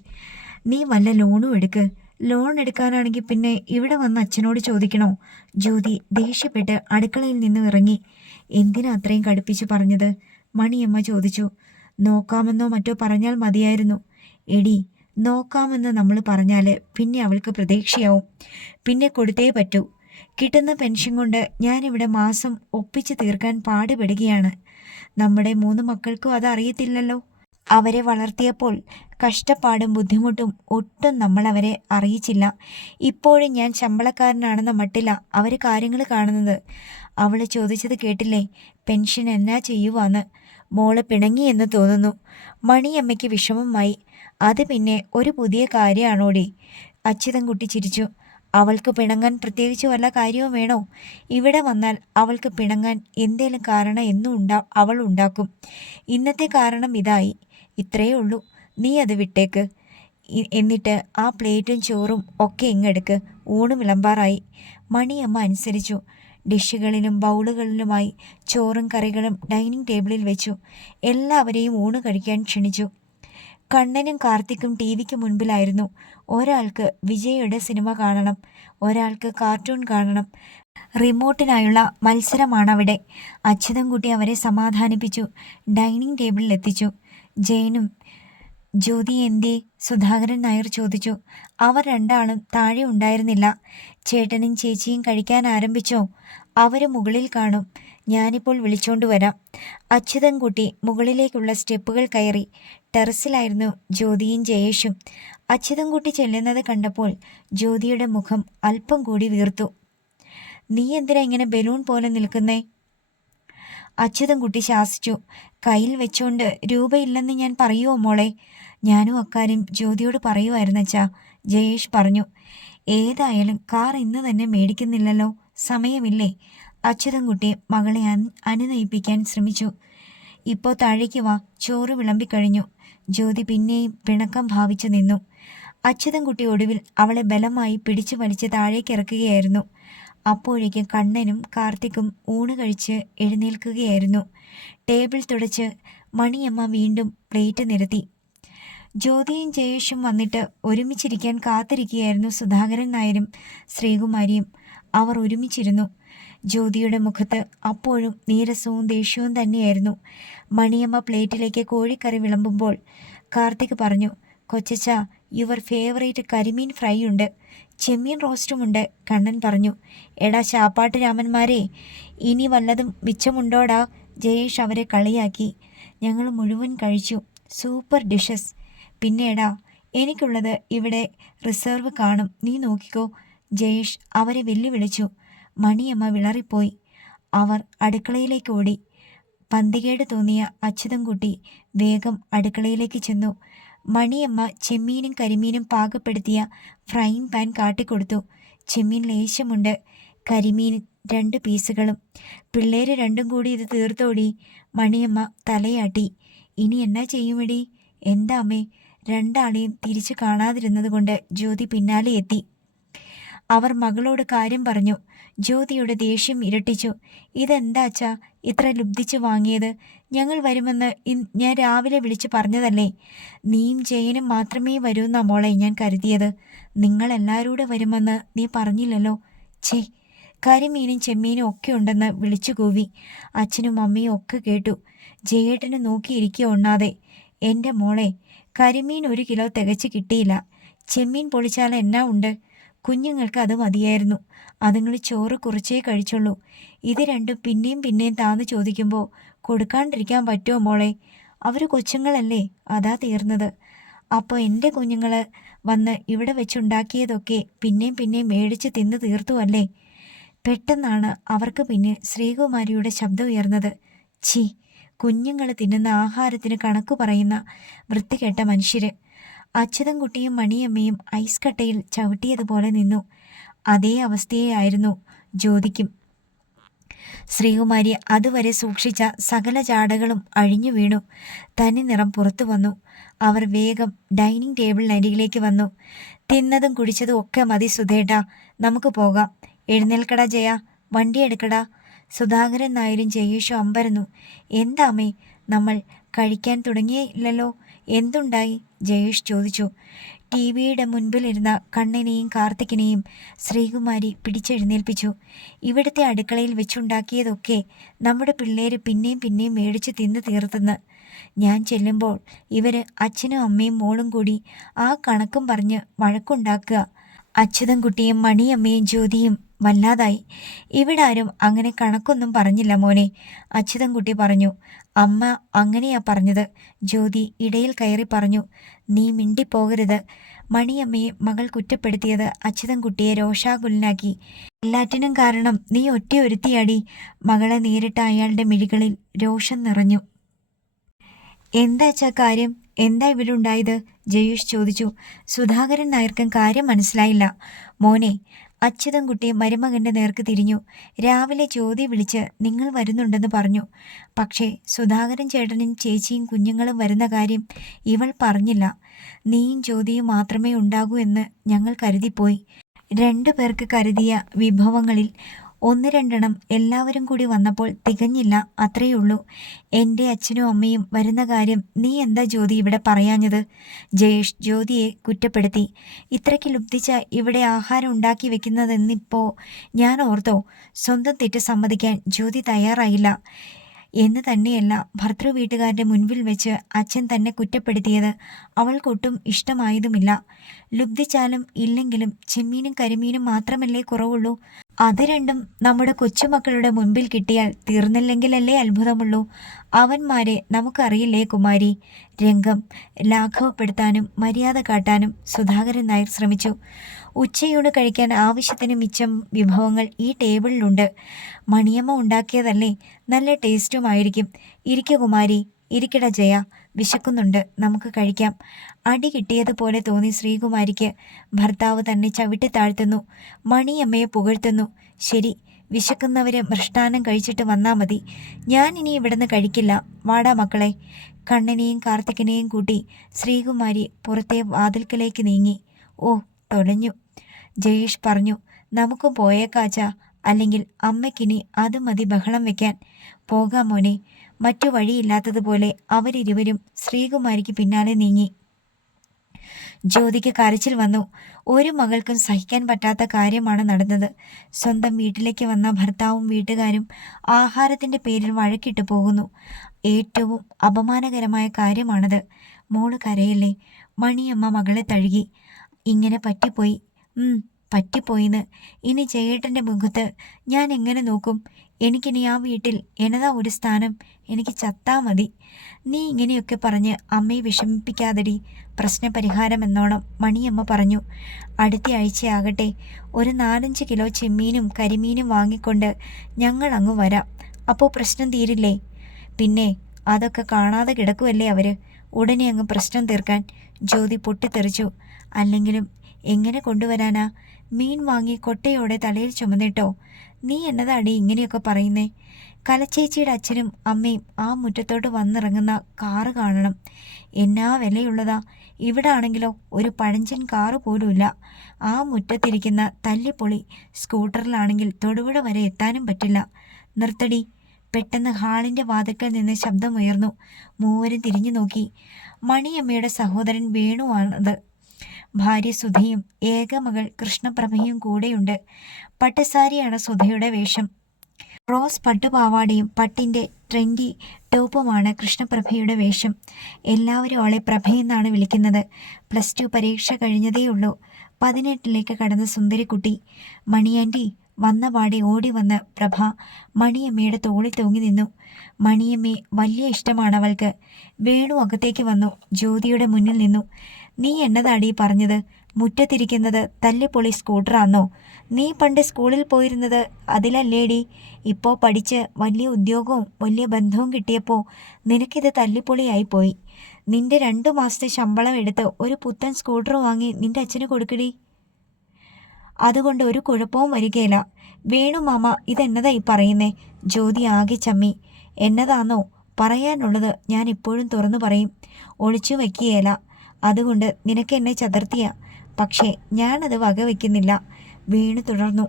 നീ വല്ല ലോണും എടുക്ക്. ലോൺ എടുക്കാനാണെങ്കിൽ പിന്നെ ഇവിടെ വന്ന് അച്ഛനോട് ചോദിക്കണോ? ജ്യോതി ദേഷ്യപ്പെട്ട് അടുക്കളയിൽ നിന്നും ഇറങ്ങി. എന്തിനാ അത്രയും കടുപ്പിച്ച് പറഞ്ഞത്? മണിയമ്മ ചോദിച്ചു. നോക്കാമെന്നോ മറ്റോ പറഞ്ഞാൽ മതിയായിരുന്നു. എടി, നോക്കാമെന്ന് നമ്മൾ പറഞ്ഞാൽ പിന്നെ അവൾക്ക് പ്രതീക്ഷയാവും. പിന്നെ കൊടുത്തേ പറ്റൂ. കിട്ടുന്ന പെൻഷൻ കൊണ്ട് ഞാനിവിടെ മാസം ഒപ്പിച്ച് തീർക്കാൻ പാടുപെടുകയാണ്. നമ്മുടെ 3 മക്കൾക്കും അതറിയത്തില്ലല്ലോ. അവരെ വളർത്തിയപ്പോൾ കഷ്ടപ്പാടും ബുദ്ധിമുട്ടും ഒട്ടും നമ്മൾ അവരെ അറിയിച്ചില്ല. ഇപ്പോഴും ഞാൻ ശമ്പളക്കാരനാണെന്ന മട്ടില്ല അവർ കാര്യങ്ങൾ കാണുന്നത്. അവൾ ചോദിച്ചത് കേട്ടില്ലേ? പെൻഷൻ എന്നാ ചെയ്യുവാന്ന്. മോള് പിണങ്ങിയെന്ന് തോന്നുന്നു. മണിയമ്മയ്ക്ക് വിഷമമായി. അത് പിന്നെ ഒരു പുതിയ കാര്യമാണോടി? അച്യുതൻകുട്ടി ചിരിച്ചു. അവൾക്ക് പിണങ്ങാൻ പ്രത്യേകിച്ച് വല്ല കാര്യവും വേണോ? ഇവിടെ വന്നാൽ അവൾക്ക് പിണങ്ങാൻ എന്തേലും കാരണം എന്നും അവൾ ഉണ്ടാക്കും. ഇന്നത്തെ കാരണം ഇതായി. ഇത്രയേ ഉള്ളൂ. നീ അത് വിട്ടേക്ക്. എന്നിട്ട് ആ പ്ലേറ്റും ചോറും ഒക്കെ ഇങ്ങെടുക്ക്. ഊണ് വിളമ്പാറായി. മണിയമ്മ അനുസരിച്ചു. ഡിഷുകളിലും ബൗളുകളിലുമായി ചോറും കറികളും ഡൈനിങ് ടേബിളിൽ വെച്ചു. എല്ലാവരെയും ഊണ് കഴിക്കാൻ ക്ഷണിച്ചു. കണ്ണനും കാർത്തിക്കും ടി വിക്ക് മുൻപിലായിരുന്നു. ഒരാൾക്ക് വിജയുടെ സിനിമ കാണണം, ഒരാൾക്ക് കാർട്ടൂൺ കാണണം. റിമോട്ടിനായുള്ള മത്സരമാണവിടെ. അച്യുതൻകുട്ടി അവരെ സമാധാനിപ്പിച്ചു. ഡൈനിങ് ടേബിളിൽ എത്തിച്ചു. ജയനും ജ്യോതി എന്തേ? സുധാകരൻ നായർ ചോദിച്ചു. അവർ രണ്ടാളും താഴെ ഉണ്ടായിരുന്നില്ല. ചേട്ടനും ചേച്ചിയും കഴിക്കാൻ ആരംഭിച്ചോ? അവർ മുകളിൽ കാണും. ഞാനിപ്പോൾ വിളിച്ചോണ്ട് വരാം. അച്യുതൻകുട്ടി മുകളിലേക്കുള്ള സ്റ്റെപ്പുകൾ കയറി. ടെറസിലായിരുന്നു ജ്യോതിയും ജയേഷും. അച്യുതൻകുട്ടി ചെല്ലുന്നത് കണ്ടപ്പോൾ ജ്യോതിയുടെ മുഖം അല്പം കൂടി വീർത്തു. നീ എന്തിനാ ഇങ്ങനെ ബലൂൺ പോലെ നിൽക്കുന്നേ? അച്യുതൻകുട്ടി ശാസിച്ചു. കയ്യിൽ വെച്ചോണ്ട് രൂപയില്ലെന്ന് ഞാൻ പറയുമോ മോളെ? ഞാനും അക്കാര്യം ജ്യോതിയോട് പറയുമായിരുന്നച്ചാ, ജയേഷ് പറഞ്ഞു. ഏതായാലും കാർ ഇന്ന് തന്നെ മേടിക്കുന്നില്ലല്ലോ, സമയമില്ലേ? അച്യുതൻകുട്ടി മകളെ അനുനയിപ്പിക്കാൻ ശ്രമിച്ചു. ഇപ്പോൾ താഴേക്ക് വാ, ചോറ് വിളമ്പിക്കഴിഞ്ഞു. ജ്യോതി പിന്നെയും പിണക്കം ഭാവിച്ചു നിന്നു. അച്യുതൻകുട്ടി ഒടുവിൽ അവളെ ബലമായി പിടിച്ചു വലിച്ച് താഴേക്ക് ഇറക്കുകയായിരുന്നു. അപ്പോഴേക്കും കണ്ണനും കാർത്തിക്കും ഊണ് കഴിച്ച് എഴുന്നേൽക്കുകയായിരുന്നു. ടേബിൾ തുടച്ച് മണിയമ്മ വീണ്ടും പ്ലേറ്റ് നിരത്തി. ജ്യോതിയും ജയേഷും വന്നിട്ട് ഒരുമിച്ചിരിക്കാൻ കാത്തിരിക്കുകയായിരുന്നു സുധാകരൻ നായരും ശ്രീകുമാരിയും. അവർ ഒരുമിച്ചിരുന്നു. ജ്യോതിയുടെ മുഖത്ത് അപ്പോഴും നീരസവും ദേഷ്യവും തന്നെയായിരുന്നു. മണിയമ്മ പ്ലേറ്റിലേക്ക് കോഴിക്കറി വിളമ്പുമ്പോൾ കാർത്തിക് പറഞ്ഞു, കൊച്ചച്ച, യുവർ ഫേവറേറ്റ് കരിമീൻ ഫ്രൈ ഉണ്ട്, ചെമ്മീൻ റോസ്റ്റുമുണ്ട്. കണ്ണൻ പറഞ്ഞു. എടാ ശാപ്പാട്ട് രാമന്മാരെ, ഇനി വല്ലതും മിച്ചമുണ്ടോടാ? ജയേഷ് അവരെ കളിയാക്കി. ഞങ്ങൾ മുഴുവൻ കഴിച്ചു. Super dishes. പിന്നെ എടാ, എനിക്കുള്ളത് ഇവിടെ റിസർവ് കാണും, നീ നോക്കിക്കോ. ജയേഷ് അവരെ വെല്ലുവിളിച്ചു. മണിയമ്മ വിളറിപ്പോയി. അവർ അടുക്കളയിലേക്ക് ഓടി. പന്തികേട് തോന്നിയ അച്യുതൻകുട്ടി വേഗം അടുക്കളയിലേക്ക് ചെന്നു. മണിയമ്മ ചെമ്മീനും കരിമീനും പാകപ്പെടുത്തിയ ഫ്രൈയിങ് പാൻ കാട്ടിക്കൊടുത്തു. ചെമ്മീൻ ലേശമുണ്ട്, കരിമീൻ 2 പീസുകളും. പിള്ളേര് രണ്ടും കൂടി ഇത് തീർത്തോടി. മണിയമ്മ തലയാട്ടി. ഇനി എന്നാ ചെയ്യുമെടി? എന്താ അമ്മേ? രണ്ടാളെയും തിരിച്ചു കാണാതിരുന്നത് കൊണ്ട് ജ്യോതി പിന്നാലെ എത്തി. അവർ മകളോട് കാര്യം പറഞ്ഞു. ജ്യോതിയുടെ ദേഷ്യം ഇരട്ടിച്ചു. ഇതെന്താച്ചാ ഇത്ര ലുബ്ധിച്ച് വാങ്ങിയത്? ഞങ്ങൾ വരുമെന്ന് ഞാൻ രാവിലെ വിളിച്ചു പറഞ്ഞതല്ലേ? നീയും ജയനും മാത്രമേ വരൂന്നാ മോളെ ഞാൻ കരുതിയത്. നിങ്ങളെല്ലാവരും വരുമെന്ന് നീ പറഞ്ഞില്ലല്ലോ. ഛേ, കരിമീനും ചെമ്മീനും ഒക്കെ ഉണ്ടെന്ന് വിളിച്ചു കൂവി. അച്ഛനും അമ്മയും ഒക്കെ കേട്ടു. ജയേട്ടന് നോക്കിയിരിക്കുക ഒണ്ണാതെ. എൻ്റെ മോളെ, കരിമീൻ 1 കിലോ തികച്ച് കിട്ടിയില്ല. ചെമ്മീൻ പൊളിച്ചാൽ എന്നാ ഉണ്ട്? കുഞ്ഞുങ്ങൾക്ക് അത് മതിയായിരുന്നു. അതുങ്ങൾ ചോറ് കുറച്ചേ കഴിച്ചുള്ളൂ. ഇത് രണ്ടും പിന്നെയും താന്ന് ചോദിക്കുമ്പോൾ കൊടുക്കാണ്ടിരിക്കാൻ പറ്റുമോ മോളെ? അവർ കൊച്ചുങ്ങളല്ലേ, അതാ തീർന്നത്. അപ്പോൾ എൻ്റെ കുഞ്ഞുങ്ങൾ വന്ന് ഇവിടെ വെച്ചുണ്ടാക്കിയതൊക്കെ പിന്നെയും മേടിച്ച് തിന്ന് തീർത്തു അല്ലേ? പെട്ടെന്നാണ് അവർക്ക് പിന്നെ ശ്രീകുമാരിയുടെ ശബ്ദം ഉയർന്നത്. ഛീ, കുഞ്ഞുങ്ങൾ തിന്നുന്ന ആഹാരത്തിന് കണക്ക് പറയുന്ന വൃത്തികെട്ട മനുഷ്യര്. അച്യുതൻകുട്ടിയും മണിയമ്മയും ഐസ് കട്ടയിൽ ചവിട്ടിയതുപോലെ നിന്നു. അതേ അവസ്ഥയായിരുന്നു ജ്യോതിക്കും. ശ്രീകുമാരി അതുവരെ സൂക്ഷിച്ച സകല ജാടകളും അഴിഞ്ഞു വീണു. തനി നിറം പുറത്തു വന്നു. അവർ വേഗം ഡൈനിങ് ടേബിളിനരികിലേക്ക് വന്നു. തിന്നതും കുടിച്ചതും ഒക്കെ മതി സുധേട്ടാ, നമുക്ക് പോകാം. എഴുന്നേൽക്കടാ ജയ, വണ്ടി എടുക്കടാ. സുധാകരൻ നായരും ജയേഷും അമ്പരന്നു. എന്താമേ, നമ്മൾ കഴിക്കാൻ തുടങ്ങിയില്ലല്ലോ, എന്തുണ്ടായി? ജയേഷ് ചോദിച്ചു. ടിവിയുടെ മുൻപിലിരുന്ന കണ്ണനെയും കാർത്തികിനെയും ശ്രീകുമാരി പിടിച്ചെഴുന്നേൽപ്പിച്ചു. ഇവിടുത്തെ അടുക്കളയിൽ വെച്ചുണ്ടാക്കിയതൊക്കെ നമ്മുടെ പിള്ളേര് പിന്നെയും പിന്നെയും മേടിച്ച് തിന്ന് തീർത്തെന്ന്. ഞാൻ ചെല്ലുമ്പോൾ ഇവർ അച്ഛനും അമ്മയും മോളും കൂടി ആ കണക്കും പറഞ്ഞ് വഴക്കുണ്ടാക്കുക. അച്യുതൻകുട്ടിയും മണിയമ്മയും ജ്യോതിയും വല്ലാതായി. ഇവിടെ ആരും അങ്ങനെ കണക്കൊന്നും പറഞ്ഞില്ല മോനെ, അച്യുതൻകുട്ടി പറഞ്ഞു. അമ്മ അങ്ങനെയാ പറഞ്ഞത്, ജ്യോതി ഇടയിൽ കയറി പറഞ്ഞു. നീ മിണ്ടിപ്പോകരുത്. മണിയമ്മയെ മകൾ കുറ്റപ്പെടുത്തിയത് അച്യുതൻകുട്ടിയെ രോഷാകുലനാക്കി. എല്ലാറ്റിനും കാരണം നീ ഒറ്റയൊരുത്തിയാടി. മകളെ നേരിട്ട അയാളുടെ മിഴികളിൽ രോഷം നിറഞ്ഞു. എന്താച്ചാ കാര്യം? എന്താ ഇവിടെ ഉണ്ടായത്? ജയേഷ് ചോദിച്ചു. സുധാകരൻ നായർക്കും കാര്യം മനസ്സിലായില്ല. മോനെ, അച്യുതൻകുട്ടി മരുമകൻ്റെ നേർക്ക് തിരിഞ്ഞു. രാവിലെ ജ്യോതി വിളിച്ച് നിങ്ങൾ വരുന്നുണ്ടെന്ന് പറഞ്ഞു. പക്ഷേ സുധാകരൻ ചേട്ടനും ചേച്ചിയും കുഞ്ഞുങ്ങളും വരുന്ന കാര്യം ഇവൾ പറഞ്ഞില്ല. നീയും ജ്യോതിയും മാത്രമേ ഉണ്ടാകൂ എന്ന് ഞങ്ങൾ കരുതിപ്പോയി. 2 പേർക്ക് കരുതിയ വിഭവങ്ങളിൽ 1-2 എല്ലാവരും കൂടി വന്നപ്പോൾ തികഞ്ഞില്ല, അത്രയുള്ളൂ. എൻ്റെ അച്ഛനും അമ്മയും വരുന്ന കാര്യം നീ എന്താ ജ്യോതി ഇവിടെ പറയാഞ്ഞത്? ജയേഷ് ജ്യോതിയെ കുറ്റപ്പെടുത്തി. ഇത്രയ്ക്ക് ലുബ്ധിച്ച ഇവിടെ ആഹാരം ഉണ്ടാക്കി വെക്കുന്നതെന്നിപ്പോൾ ഞാൻ ഓർത്തോ? സ്വന്തം തെറ്റ് സമ്മതിക്കാൻ ജ്യോതി തയ്യാറായില്ല എന്ന് തന്നെയല്ല, ഭർത്തൃ വീട്ടുകാരുടെ മുൻപിൽ വെച്ച് അച്ഛൻ തന്നെ കുറ്റപ്പെടുത്തിയത് അവൾക്കൊട്ടും ഇഷ്ടമായതുമില്ല. ലുബ്ധിച്ചാലും ഇല്ലെങ്കിലും ചെമ്മീനും കരിമീനും മാത്രമല്ലേ കുറവുള്ളൂ. അത് രണ്ടും നമ്മുടെ കൊച്ചുമക്കളുടെ മുൻപിൽ കിട്ടിയാൽ തീർന്നില്ലെങ്കിലല്ലേ അത്ഭുതമുള്ളൂ. അവന്മാരെ നമുക്കറിയില്ലേ കുമാരി? രംഗം ലാഘവപ്പെടുത്താനും മര്യാദ കാട്ടാനും സുധാകരൻ നായർ ശ്രമിച്ചു. ഉച്ചയൂണ് കഴിക്കാൻ ആവശ്യത്തിന് മിച്ചം വിഭവങ്ങൾ ഈ ടേബിളിലുണ്ട്. മണിയമ്മ ഉണ്ടാക്കിയതല്ലേ, നല്ല ടേസ്റ്റുമായിരിക്കും. ഇരിക്കു കുമാരി, ഇരിക്കട ജയ, വിശക്കുന്നുണ്ട്, നമുക്ക് കഴിക്കാം. അടി കിട്ടിയതുപോലെ തോന്നി ശ്രീകുമാരിക്ക്. ഭർത്താവ് തന്നെ ചവിട്ടി താഴ്ത്തുന്നു, മണിയമ്മയെ പുകഴ്ത്തുന്നു. ശരി, വിശക്കുന്നവര് മൃഷ്ടാനം കഴിച്ചിട്ട് വന്നാൽ മതി. ഞാൻ ഇനി ഇവിടുന്ന് കഴിക്കില്ല. വാടാ മക്കളെ. കണ്ണനെയും കാർത്തികിനെയും കൂട്ടി ശ്രീകുമാരി പുറത്തെ വാതിൽക്കലേക്ക് നീങ്ങി. ഓ, തൊലഞ്ഞു, ജയേഷ് പറഞ്ഞു. നമുക്കും പോയേക്കാച്ചാ, അല്ലെങ്കിൽ അമ്മയ്ക്കിനി അത് മതി ബഹളം വെക്കാൻ. പോകാം മോനെ. മറ്റു വഴിയില്ലാത്തതുപോലെ അവരിരുവരും ശ്രീകുമാരിക്ക് പിന്നാലെ നീങ്ങി. ജ്യോതിക്ക് കരച്ചിൽ വന്നു. ഒരു മകൾക്കും സഹിക്കാൻ പറ്റാത്ത കാര്യമാണ് നടന്നത്. സ്വന്തം വീട്ടിലേക്ക് വന്ന ഭർത്താവും വീട്ടുകാരും ആഹാരത്തിൻ്റെ പേരിൽ വഴക്കിട്ട് പോകുന്നു. ഏറ്റവും അപമാനകരമായ കാര്യമാണത്. മോള് കരയല്ലേ? മണിയമ്മ മകളെ തഴുകി. ഇങ്ങനെ പറ്റിപ്പോയി, പറ്റിപ്പോയിന്ന് ഇനി ജയേട്ടൻ്റെ മുഖത്ത് ഞാൻ എങ്ങനെ നോക്കും? എനിക്കിനി ആ വീട്ടിൽ എന്നതാ ഒരു സ്ഥാനം? എനിക്ക് ചത്താ മതി. നീ ഇങ്ങനെയൊക്കെ പറഞ്ഞ് അമ്മയെ വിഷമിപ്പിക്കാതെടി. പ്രശ്നപരിഹാരം എന്നോണം മണിയമ്മ പറഞ്ഞു. അടുത്ത ആഴ്ചയാകട്ടെ ഒരു 4-5 കിലോ ചെമ്മീനും കരിമീനും വാങ്ങിക്കൊണ്ട് ഞങ്ങൾ അങ്ങ് വരാം. അപ്പോൾ പ്രശ്നം തീരില്ലേ? പിന്നെ അതൊക്കെ കാണാതെ കിടക്കുമല്ലേ അവര്. ഉടനെ അങ്ങ് പ്രശ്നം തീർക്കാൻ. ജ്യോതി പൊട്ടിത്തെറിച്ചു. അല്ലെങ്കിലും എങ്ങനെ കൊണ്ടുവരാനാ? മീൻ വാങ്ങി കൊട്ടയോടെ തലയിൽ ചുമന്നിട്ടോ? നീ എന്നതാടി ഇങ്ങനെയൊക്കെ പറയുന്നേ? കലച്ചേച്ചിയുടെ അച്ഛനും അമ്മയും ആ മുറ്റത്തോട്ട് വന്നിറങ്ങുന്ന കാറ് കാണണം. എന്നാ വിലയുള്ളതാ. ഇവിടെ ആണെങ്കിലോ ഒരു പഴഞ്ചൻ കാറ് പോലുമില്ല. ആ മുറ്റത്തിരിക്കുന്ന തല്ലിപ്പൊളി സ്കൂട്ടറിലാണെങ്കിൽ തൊടുപുഴ വരെ എത്താനും പറ്റില്ല. നിർത്തടി. പെട്ടെന്ന് ഹാളിൻ്റെ വാതിൽക്കൽ നിന്ന് ശബ്ദമുയർന്നു. മൂവരും തിരിഞ്ഞു നോക്കി. മണിയമ്മയുടെ സഹോദരൻ വേണുവാണത്. ഭാര്യ സുധയും ഏകമകൾ കൃഷ്ണപ്രഭയും കൂടെയുണ്ട്. പട്ടുസാരിയാണ് സുധയുടെ വേഷം. റോസ് പട്ടുപാവാടയും പട്ടിൻ്റെ ട്രെൻഡി ടോപ്പുമാണ് കൃഷ്ണപ്രഭയുടെ വേഷം. എല്ലാവരും അവളെ പ്രഭയെന്നാണ് വിളിക്കുന്നത്. +2 പരീക്ഷ കഴിഞ്ഞതേയുള്ളൂ. 18ലേക്ക് കടന്ന സുന്ദരിക്കുട്ടി. മണിയാൻറ്റി വന്ന പാടെ ഓടി വന്ന് പ്രഭ മണിയമ്മയുടെ തോളിൽ തൂങ്ങി നിന്നു. മണിയമ്മയെ വലിയ ഇഷ്ടമാണ് അവൾക്ക്. വേണു അകത്തേക്ക് വന്നു. ജ്യോതിയുടെ മുന്നിൽ നിന്നു. നീ എന്നതാടി പറഞ്ഞത്? മുറ്റത്തിരിക്കുന്നത് തല്ലിപ്പൊളി സ്കൂട്ടറാന്നോ? നീ പണ്ട് സ്കൂളിൽ പോയിരുന്നത് അതിലല്ലേടി? ഇപ്പോൾ പഠിച്ച് വലിയ ഉദ്യോഗവും വലിയ ബന്ധവും കിട്ടിയപ്പോൾ നിനക്കിത് തല്ലിപ്പൊളിയായിപ്പോയി. നിന്റെ 2 മാസത്തെ ശമ്പളം എടുത്ത് ഒരു പുത്തൻ സ്കൂട്ടർ വാങ്ങി നിന്റെ അച്ഛന് കൊടുക്കടി. അതുകൊണ്ട് ഒരു കുഴപ്പവും വരികയില്ല. വേണു മാമ ഇതെന്നതായി പറയുന്നേ? ജ്യോതി ആകെ ചമ്മി. എന്നതാണോ പറയാനുള്ളത് ഞാൻ ഇപ്പോഴും തുറന്നു പറയും, ഒളിച്ചു വയ്ക്കുകയില്ല. അതുകൊണ്ട് നിനക്ക് എന്നെ ചതിർത്തിയ, പക്ഷേ ഞാനത് വകവയ്ക്കുന്നില്ല. വേണു തുടർന്നു.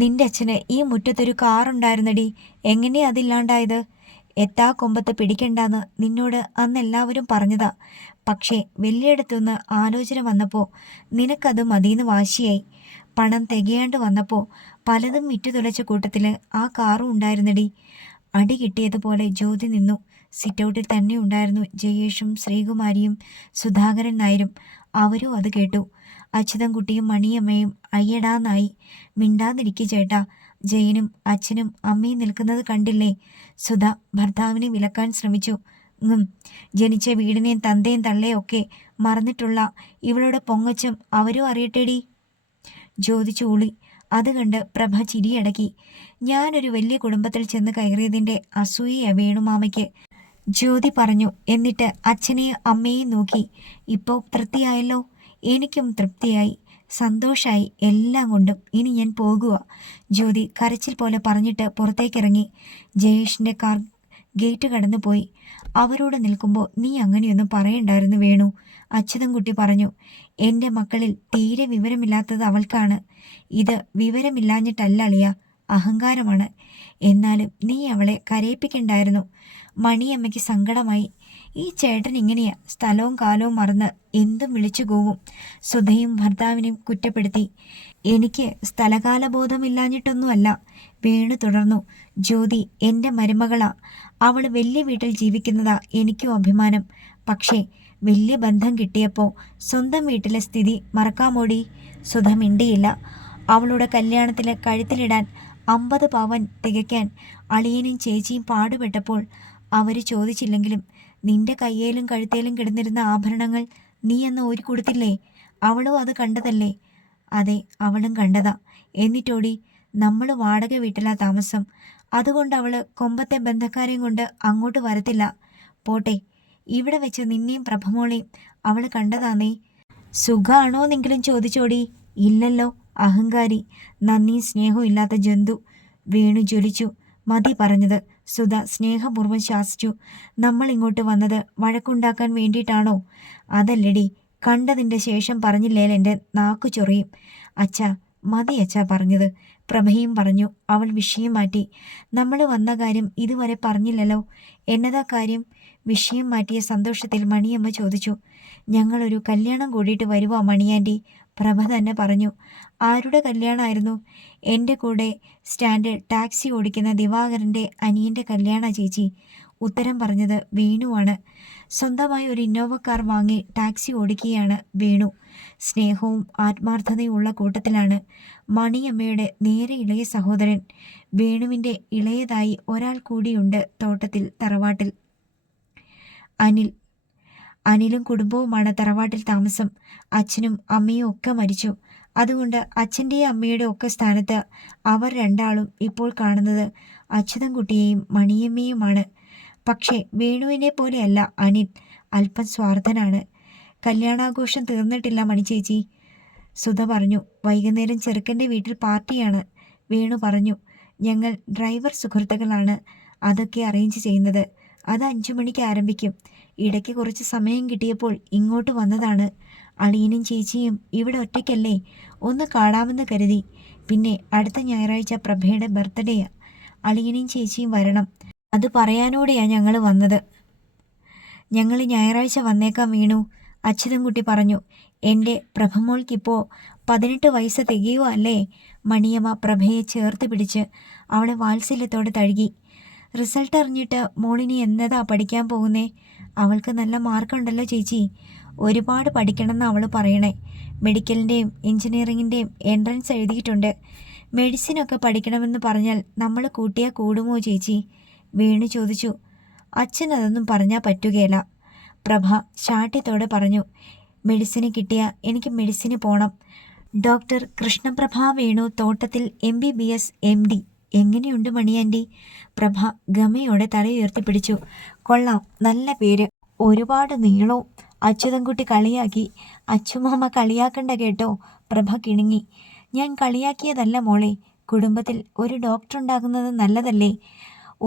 നിന്റെ അച്ഛന് ഈ മുറ്റത്തൊരു കാറുണ്ടായിരുന്നടി, എങ്ങനെയാ അതില്ലാണ്ടായത്? എത്താ കൊമ്പത്ത് പിടിക്കണ്ടെന്ന് നിന്നോട് അന്ന് എല്ലാവരും പറഞ്ഞതാ. പക്ഷേ വലിയയിടത്തുനിന്ന് ആലോചന വന്നപ്പോൾ നിനക്കത് മതിയെന്ന് വാശിയായി. പണം തികയാണ്ട് വന്നപ്പോൾ പലതും വിറ്റുതുലച്ച കൂട്ടത്തിൽ ആ കാറും ഉണ്ടായിരുന്നടി. അടി കിട്ടിയതുപോലെ ജ്യോതി നിന്നു. സിറ്റൗട്ടിൽ തന്നെ ഉണ്ടായിരുന്നു ജയേഷും ശ്രീകുമാരിയും സുധാകരൻ നായരും. അവരും അത് കേട്ടു. അച്യുതൻകുട്ടിയും മണിയമ്മയും അയ്യടാന്നായി. മിണ്ടാതിരിക്കു ചേട്ടാ, ജയനും അച്ഛനും അമ്മയും നിൽക്കുന്നത് കണ്ടില്ലേ? സുധ ഭർത്താവിനെ വിലക്കാൻ ശ്രമിച്ചു. ജനിച്ച വീടിനെയും തന്തയും തള്ളയും ഒക്കെ മറന്നിട്ടുള്ള ഇവളുടെ പൊങ്ങച്ചം അവരും അറിയട്ടേടി. ജ്യോതി ചൂളി. അത് കണ്ട് പ്രഭ ചിരിയടക്കി. ഞാനൊരു വലിയ കുടുംബത്തിൽ ചെന്ന് കയറിയതിൻ്റെ അസൂയ വേണുമാമയ്ക്ക്, ജ്യോതി പറഞ്ഞു. എന്നിട്ട് അച്ഛനെയും അമ്മയെയും നോക്കി. ഇപ്പോൾ തൃപ്തിയായല്ലോ? എനിക്കും തൃപ്തിയായി, സന്തോഷായി, എല്ലാം കൊണ്ടും. ഇനി ഞാൻ പോകുക, ജ്യോതി കരച്ചിൽ പോലെ പറഞ്ഞിട്ട് പുറത്തേക്കിറങ്ങി. ജയേഷിൻ്റെ കാർ ഗേറ്റ് കടന്നുപോയി. അവരോട് നിൽക്കുമ്പോൾ നീ അങ്ങനെയൊന്നും പറയണ്ടായിരുന്നു വേണു, അച്യുതൻകുട്ടി പറഞ്ഞു. എൻ്റെ മക്കളിൽ തീരെ വിവരമില്ലാത്തത് അവൾക്കാണ്. ഇത് വിവരമില്ലാഞ്ഞിട്ടല്ല അളിയ, അഹങ്കാരമാണ്. എന്നാലും നീ അവളെ കരയിപ്പിക്കണ്ടായിരുന്നു. മണിയമ്മയ്ക്ക് സങ്കടമായി. ഈ ചേട്ടൻ ഇങ്ങനെയാ, സ്ഥലവും കാലവും മറന്ന് എന്തും വിളിച്ചു പോവും. സുധയും ഭർത്താവിനെയും കുറ്റപ്പെടുത്തി. എനിക്ക് സ്ഥലകാലബോധമില്ലാഞ്ഞിട്ടൊന്നുമല്ല, വേണു തുടർന്നു. ജ്യോതി എൻ്റെ മരുമകളാ, അവൾ വലിയ വീട്ടിൽ ജീവിക്കുന്നതാ എനിക്കും അഭിമാനം. പക്ഷേ വലിയ ബന്ധം കിട്ടിയപ്പോൾ സ്വന്തം വീട്ടിലെ സ്ഥിതി മറക്കാമോടി? സുധ മിണ്ടിയില്ല. അവളുടെ കല്യാണത്തിൽ കഴുത്തിലിടാൻ 50 പവൻ തികയ്ക്കാൻ അളിയനും ചേച്ചിയും പാടുപെട്ടപ്പോൾ അവർ ചോദിച്ചില്ലെങ്കിലും നിന്റെ കയ്യേലും കഴുത്തേലും കിടന്നിരുന്ന ആഭരണങ്ങൾ നീ അന്ന് ഊരി കൊടുത്തില്ലേ? അവളും അത് കണ്ടതല്ലേ? അതെ, അവളും കണ്ടതാ. എന്നിട്ടോടി, നമ്മൾ വാടക വീട്ടിലാ താമസം. അതുകൊണ്ട് അവൾ കൊമ്പത്തെ ബന്ധക്കാരെയും കൊണ്ട് അങ്ങോട്ട് വരത്തില്ല. പോട്ടെ, ഇവിടെ വെച്ച് നിന്നെയും പ്രഭമോളെയും അവൾ കണ്ടതാന്നേ. സുഖാണോന്നെങ്കിലും ചോദിച്ചോടി? ഇല്ലല്ലോ, അഹങ്കാരി, നന്ദിയും സ്നേഹവും ഇല്ലാത്ത ജന്തു. വേണു ജ്വലിച്ചു. മതി പറഞ്ഞത്, സുധ സ്നേഹപൂർവ്വം ശാസിച്ചു. നമ്മൾ ഇങ്ങോട്ട് വന്നത് വഴക്കുണ്ടാക്കാൻ വേണ്ടിയിട്ടാണോ? അതല്ലടി, കണ്ടതിൻ്റെ ശേഷം പറഞ്ഞില്ലേൽ എൻ്റെ നാക്കു ചൊറിയും. അച്ഛാ, മതി അച്ഛാ പറഞ്ഞത്, പ്രഭയും പറഞ്ഞു. അവൾ വിഷയം മാറ്റി. നമ്മൾ വന്ന കാര്യം ഇതുവരെ പറഞ്ഞില്ലല്ലോ. എന്നതാ കാര്യം? വിഷയം മാറ്റിയ സന്തോഷത്തിൽ മണിയമ്മ ചോദിച്ചു. ഞങ്ങളൊരു കല്യാണം കൂടിയിട്ട് വരുവാ മണിയാൻറ്റി, പ്രഭ തന്നെ പറഞ്ഞു. ആരുടെ കല്യാണമായിരുന്നു? എൻ്റെ കൂടെ സ്റ്റാൻഡിൽ ടാക്സി ഓടിക്കുന്ന ദിവാകരൻ്റെ അനിയൻ്റെ കല്യാണ ചേച്ചി. ഉത്തരം പറഞ്ഞത് വേണുവാണ്. സ്വന്തമായി ഒരു ഇന്നോവ കാർ വാങ്ങി ടാക്സി ഓടിക്കുകയാണ് വേണു. സ്നേഹവും ആത്മാർത്ഥതയും ഉള്ള കൂട്ടത്തിലാണ്. മണിയമ്മയുടെ നേരെ ഇളയ സഹോദരൻ. വേണുവിൻ്റെ ഇളയതായി ഒരാൾ കൂടിയുണ്ട് തോട്ടത്തിൽ, തറവാട്ടിൽ. അനിലും കുടുംബവുമാണ് തറവാട്ടിൽ താമസം. അച്ഛനും അമ്മയും ഒക്കെ മരിച്ചു. അതുകൊണ്ട് അച്ഛൻ്റെയും അമ്മയുടെ ഒക്കെ സ്ഥാനത്ത് അവർ രണ്ടാളും ഇപ്പോൾ കാണുന്നത് അച്യുതൻകുട്ടിയെയും മണിയമ്മയുമാണ്. പക്ഷേ വേണുവിനെ പോലെയല്ല അനിൽ, അല്പം സ്വാർത്ഥനാണ്. കല്യാണാഘോഷം തീർന്നിട്ടില്ല മണിച്ചേച്ചി, സുധ പറഞ്ഞു. വൈകുന്നേരം ചെറുക്കൻ്റെ വീട്ടിൽ പാർട്ടിയാണ്, വേണു പറഞ്ഞു. ഞങ്ങൾ ഡ്രൈവർ സുഹൃത്തുക്കളാണ് അതൊക്കെ അറേഞ്ച് ചെയ്യുന്നത്. അത് 5 മണിക്ക് ആരംഭിക്കും. ഇടയ്ക്ക് കുറച്ച് സമയം കിട്ടിയപ്പോൾ ഇങ്ങോട്ട് വന്നതാണ്. അളിയനും ചേച്ചിയും ഇവിടെ ഒറ്റയ്ക്കല്ലേ, ഒന്ന് കാണാമെന്ന് കരുതി. പിന്നെ അടുത്ത ഞായറാഴ്ച പ്രഭയുടെ ബർത്ത്ഡേയാ. അളിയനും ചേച്ചിയും വരണം, അത് പറയാനോടെയാണ് ഞങ്ങൾ വന്നത്. ഞങ്ങൾ ഞായറാഴ്ച വന്നേക്കാം വീണു, അച്യുതൻകുട്ടി പറഞ്ഞു. എൻ്റെ പ്രഭമോൾക്കിപ്പോൾ 18 വയസ്സ് തികയുക അല്ലേ? മണിയമ്മ പ്രഭയെ ചേർത്ത് പിടിച്ച് അവളെ വാത്സല്യത്തോടെ തഴുകി. റിസൾട്ട് അറിഞ്ഞിട്ട് മോളിനി എന്നതാ പഠിക്കാൻ പോകുന്നേ? അവൾക്ക് നല്ല മാർക്കുണ്ടല്ലോ ചേച്ചി. ഒരുപാട് പഠിക്കണമെന്ന് അവൾ പറയണേ. മെഡിക്കലിൻ്റെയും എൻജിനീയറിങ്ങിൻ്റെയും എൻട്രൻസ് എഴുതിയിട്ടുണ്ട്. മെഡിസിനൊക്കെ പഠിക്കണമെന്ന് പറഞ്ഞാൽ നമ്മൾ കൂട്ടിയാൽ കൂടുമോ ചേച്ചി? വേണു ചോദിച്ചു. അച്ഛൻ അതൊന്നും പറഞ്ഞാൽ പറ്റുകയില്ല, പ്രഭ ശാഠ്യത്തോടെ പറഞ്ഞു. മെഡിസിന് കിട്ടിയാൽ എനിക്ക് മെഡിസിന് പോകണം. ഡോക്ടർ കൃഷ്ണപ്രഭ വേണു, തോട്ടത്തിൽ MBBS MD. എങ്ങനെയുണ്ട് മണിയാൻറ്റി? പ്രഭ ഗമയോടെ തലയുയർത്തി പിടിച്ചു. കൊള്ളാം, നല്ല പേര്, ഒരുപാട് നീളവും അച്യുതൻകുട്ടി കളിയാക്കി. അച്ചുമാമ കളിയാക്കണ്ട കേട്ടോ, പ്രഭ കിണുങ്ങി. ഞാൻ കളിയാക്കിയതല്ല മോളെ. കുടുംബത്തിൽ ഒരു ഡോക്ടർ ഉണ്ടാകുന്നത് നല്ലതല്ലേ?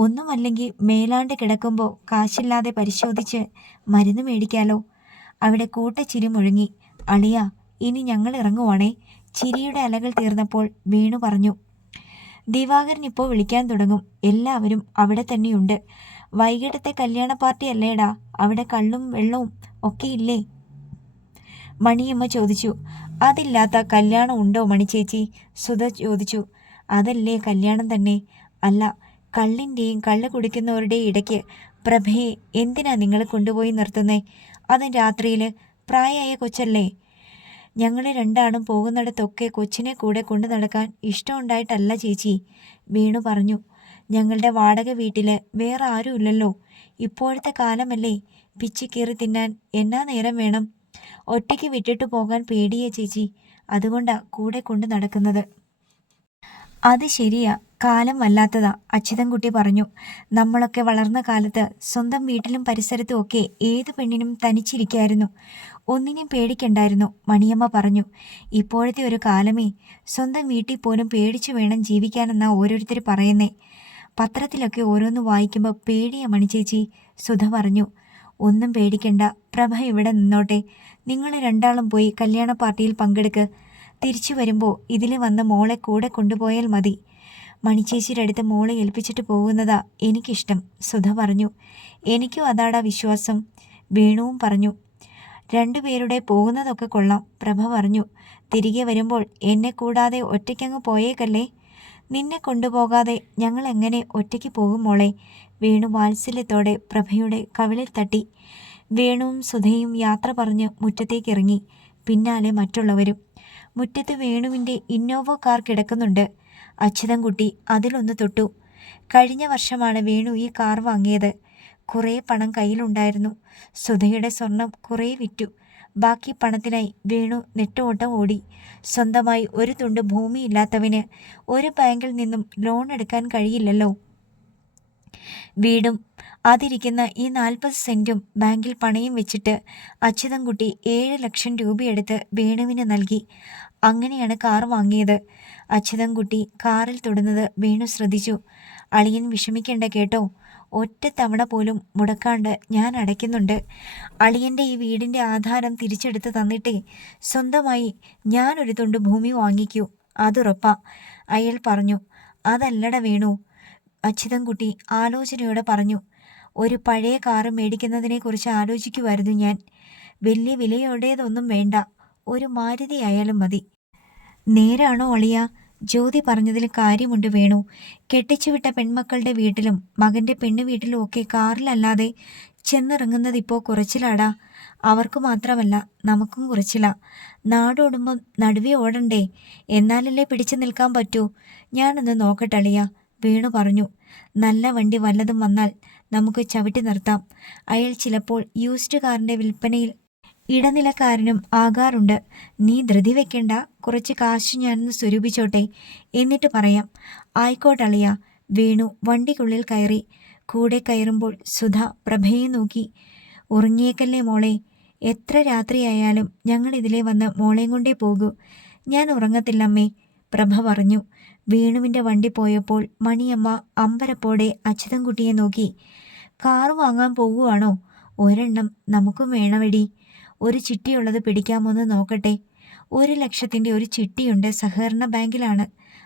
ഒന്നുമല്ലെങ്കിൽ മേലാണ്ട് കിടക്കുമ്പോൾ കാശില്ലാതെ പരിശോധിച്ച് മരുന്ന് മേടിക്കാലോ. അവിടെ കൂട്ടച്ചിരി മുഴങ്ങി. അളിയ, ഇനി ഞങ്ങൾ ഇറങ്ങുവാണേ. ചിരിയുടെ അലകൾ തീർന്നപ്പോൾ വേണു പറഞ്ഞു. ദിവാകരൻ ഇപ്പോൾ വിളിക്കാൻ തുടങ്ങും. എല്ലാവരും അവിടെ തന്നെയുണ്ട്. വൈകിട്ടത്തെ കല്യാണ പാർട്ടി അല്ലേടാ, അവിടെ കള്ളും വെള്ളവും ഒക്കെ ഇല്ലേ? മണിയമ്മ ചോദിച്ചു. അതില്ലാത്ത കല്യാണം ഉണ്ടോ മണിച്ചേച്ചി? സുധ ചോദിച്ചു. അതല്ലേ കല്യാണം തന്നെ. അല്ല, കള്ളിൻ്റെയും കള്ള് കുടിക്കുന്നവരുടെയും ഇടയ്ക്ക് പ്രഭയെ എന്തിനാ നിങ്ങൾ കൊണ്ടുപോയി നിർത്തുന്നേ? അതും രാത്രിയിൽ. പ്രായമായ കൊച്ചല്ലേ. ഞങ്ങൾ രണ്ടാളും പോകുന്നിടത്തൊക്കെ കൊച്ചിനെ കൂടെ കൊണ്ടു നടക്കാൻ ഇഷ്ടമുണ്ടായിട്ടല്ല ചേച്ചി, വേണു പറഞ്ഞു. ഞങ്ങളുടെ വാടക വീട്ടിൽ വേറെ ആരും ഇല്ലല്ലോ. ഇപ്പോഴത്തെ കാലമല്ലേ, പിച്ചി കീറി തിന്നാൻ എന്നാ നേരം വേണം. ഒറ്റയ്ക്ക് വിട്ടിട്ട് പോകാൻ പേടിയേ ചേച്ചി, അതുകൊണ്ടാ കൂടെ കൊണ്ടു നടക്കുന്നത്. അത് ശരിയാ, കാലം വല്ലാത്തതാ, അച്യുതൻകുട്ടി പറഞ്ഞു. നമ്മളൊക്കെ വളർന്ന കാലത്ത് സ്വന്തം വീട്ടിലും പരിസരത്തും ഒക്കെ ഏത് പെണ്ണിനും തനിച്ചിരിക്കായിരുന്നു. ഒന്നിനും പേടിക്കണ്ടായിരുന്നു, മണിയമ്മ പറഞ്ഞു. ഇപ്പോഴത്തെ ഒരു കാലമേ, സ്വന്തം വീട്ടിൽ പോലും പേടിച്ചു വേണം ജീവിക്കാനെന്നാ ഓരോരുത്തർ പറയുന്നേ. പത്രത്തിലൊക്കെ ഓരോന്ന് വായിക്കുമ്പോൾ പേടിയാ മണിച്ചേച്ചി, സുധ പറഞ്ഞു. ഒന്നും പേടിക്കണ്ട, പ്രഭ ഇവിടെ നിന്നോട്ടെ. നിങ്ങൾ രണ്ടാളും പോയി കല്യാണ പാർട്ടിയിൽ പങ്കെടുക്ക്. തിരിച്ചു വരുമ്പോൾ ഇതിൽ വന്ന് മോളെ കൂടെ കൊണ്ടുപോയാൽ മതി. മണിച്ചേച്ചിയുടെ അടുത്ത് മോളെ ഏൽപ്പിച്ചിട്ട് പോകുന്നതാ എനിക്കിഷ്ടം, സുധ പറഞ്ഞു. എനിക്കും അതാടാ വിശ്വാസം, വേണുവും പറഞ്ഞു. രണ്ടുപേരുടെ പോകുന്നതൊക്കെ കൊള്ളാം, പ്രഭ പറഞ്ഞു. തിരികെ വരുമ്പോൾ എന്നെ കൂടാതെ ഒറ്റയ്ക്കങ്ങ് പോയേക്കല്ലേ. നിന്നെ കൊണ്ടുപോകാതെ ഞങ്ങൾ എങ്ങനെ ഒറ്റയ്ക്ക് പോകും മോളെ? വേണു വാത്സല്യത്തോടെ പ്രഭയുടെ കവിളിൽ തട്ടി. വേണുവും സുധയും യാത്ര പറഞ്ഞ് മുറ്റത്തേക്കിറങ്ങി. പിന്നാലെ മറ്റുള്ളവരും. മുറ്റത്ത് വേണുവിൻ്റെ ഇന്നോവ കാർ കിടക്കുന്നുണ്ട്. അച്യുതൻകുട്ടി അതിലൊന്ന് തൊട്ടു. കഴിഞ്ഞ വർഷമാണ് വേണു ഈ കാർ വാങ്ങിയത്. കുറേ പണം കയ്യിലുണ്ടായിരുന്നു. സുധയുടെ സ്വർണം കുറേ വിറ്റു. ബാക്കി പണത്തിനായി വേണു നെട്ടോട്ടം ഓടി. സ്വന്തമായി ഒരു തുണ്ട് ഭൂമിയില്ലാത്തവന് ഒരു ബാങ്കിൽ നിന്നും ലോൺ എടുക്കാൻ കഴിയില്ലല്ലോ. വീടും അതിരിക്കുന്ന ഈ 40 സെൻറ്റും ബാങ്കിൽ പണയം വെച്ചിട്ട് അച്യുതൻകുട്ടി 7 ലക്ഷം രൂപയെടുത്ത് വേണുവിന് നൽകി. അങ്ങനെയാണ് കാർ വാങ്ങിയത്. അച്യുതൻകുട്ടി കാറിൽ തൊടുന്നത് വേണു ശ്രദ്ധിച്ചു. അളിയൻ വിഷമിക്കേണ്ട കേട്ടോ, ഒറ്റ തവണ പോലും മുടക്കാണ്ട് ഞാൻ അടയ്ക്കുന്നുണ്ട്. അളിയൻ്റെ ഈ വീടിൻ്റെ ആധാരം തിരിച്ചെടുത്ത് തന്നിട്ടേ സ്വന്തമായി ഞാനൊരു തുണ്ട് ഭൂമി വാങ്ങിക്കൂ, അതുറപ്പാ, അയാൾ പറഞ്ഞു. അതല്ലട വേണു, അച്യുതൻകുട്ടി ആലോചനയോടെ പറഞ്ഞു. ഒരു പഴയ കാറ് മേടിക്കുന്നതിനെക്കുറിച്ച് ആലോചിക്കുമായിരുന്നു ഞാൻ. വലിയ വിലയുടേതൊന്നും വേണ്ട, ഒരു മാരുതി ആയാലും മതി. നേരാണോ അളിയ? ജ്യോതി പറഞ്ഞതിൽ കാര്യമുണ്ട് വേണു. കെട്ടിച്ചുവിട്ട പെൺമക്കളുടെ വീട്ടിലും മകൻ്റെ പെണ്ണു വീട്ടിലും ഒക്കെ കാറിലല്ലാതെ ചെന്നിറങ്ങുന്നതിപ്പോൾ കുറച്ചിലാടാ. അവർക്ക് മാത്രമല്ല, നമുക്കും കുറച്ചില്ല. നാടോടുമ്പം നടുവേ ഓടണ്ടേ, എന്നാലല്ലേ പിടിച്ചു നിൽക്കാൻ പറ്റൂ. ഞാനൊന്ന് നോക്കട്ടളിയ, വേണു പറഞ്ഞു. നല്ല വണ്ടി വല്ലതും വന്നാൽ നമുക്ക് ചവിട്ടി നിർത്താം. അയാൾ ചിലപ്പോൾ യൂസ്ഡ് കാറിൻ്റെ വിൽപ്പനയിൽ ഇടനിലക്കാരനും ആകാറുണ്ട്. നീ ധൃതി വെക്കണ്ട, കുറച്ച് കാശ് ഞാനൊന്ന് സ്വരൂപിച്ചോട്ടെ, എന്നിട്ട് പറയാം. ആയിക്കോട്ടളിയ. വേണു വണ്ടിക്കുള്ളിൽ കയറി. കൂടെ കയറുമ്പോൾ സുധ പ്രഭയെ നോക്കി. ഉറങ്ങിയേക്കല്ലേ മോളെ, എത്ര രാത്രിയായാലും ഞങ്ങൾ ഇതിലേ വന്ന് മോളെയും കൊണ്ടേ പോകൂ. ഞാൻ ഉറങ്ങത്തില്ലമ്മേ, പ്രഭ പറഞ്ഞു. വേണുവിൻ്റെ വണ്ടി പോയപ്പോൾ മണിയമ്മ അമ്പരപ്പോടെ അച്യുതൻകുട്ടിയെ നോക്കി. കാറ് വാങ്ങാൻ പോകുവാണോ? ഒരെണ്ണം നമുക്കും വേണമെടി. ഒരു ചിട്ടിയുള്ളത് പിടിക്കാമോന്ന് നോക്കട്ടെ. 1 ലക്ഷത്തിൻ്റെ ഒരു ചിട്ടിയുണ്ട്, സഹകരണ ബാങ്കിലാണ്.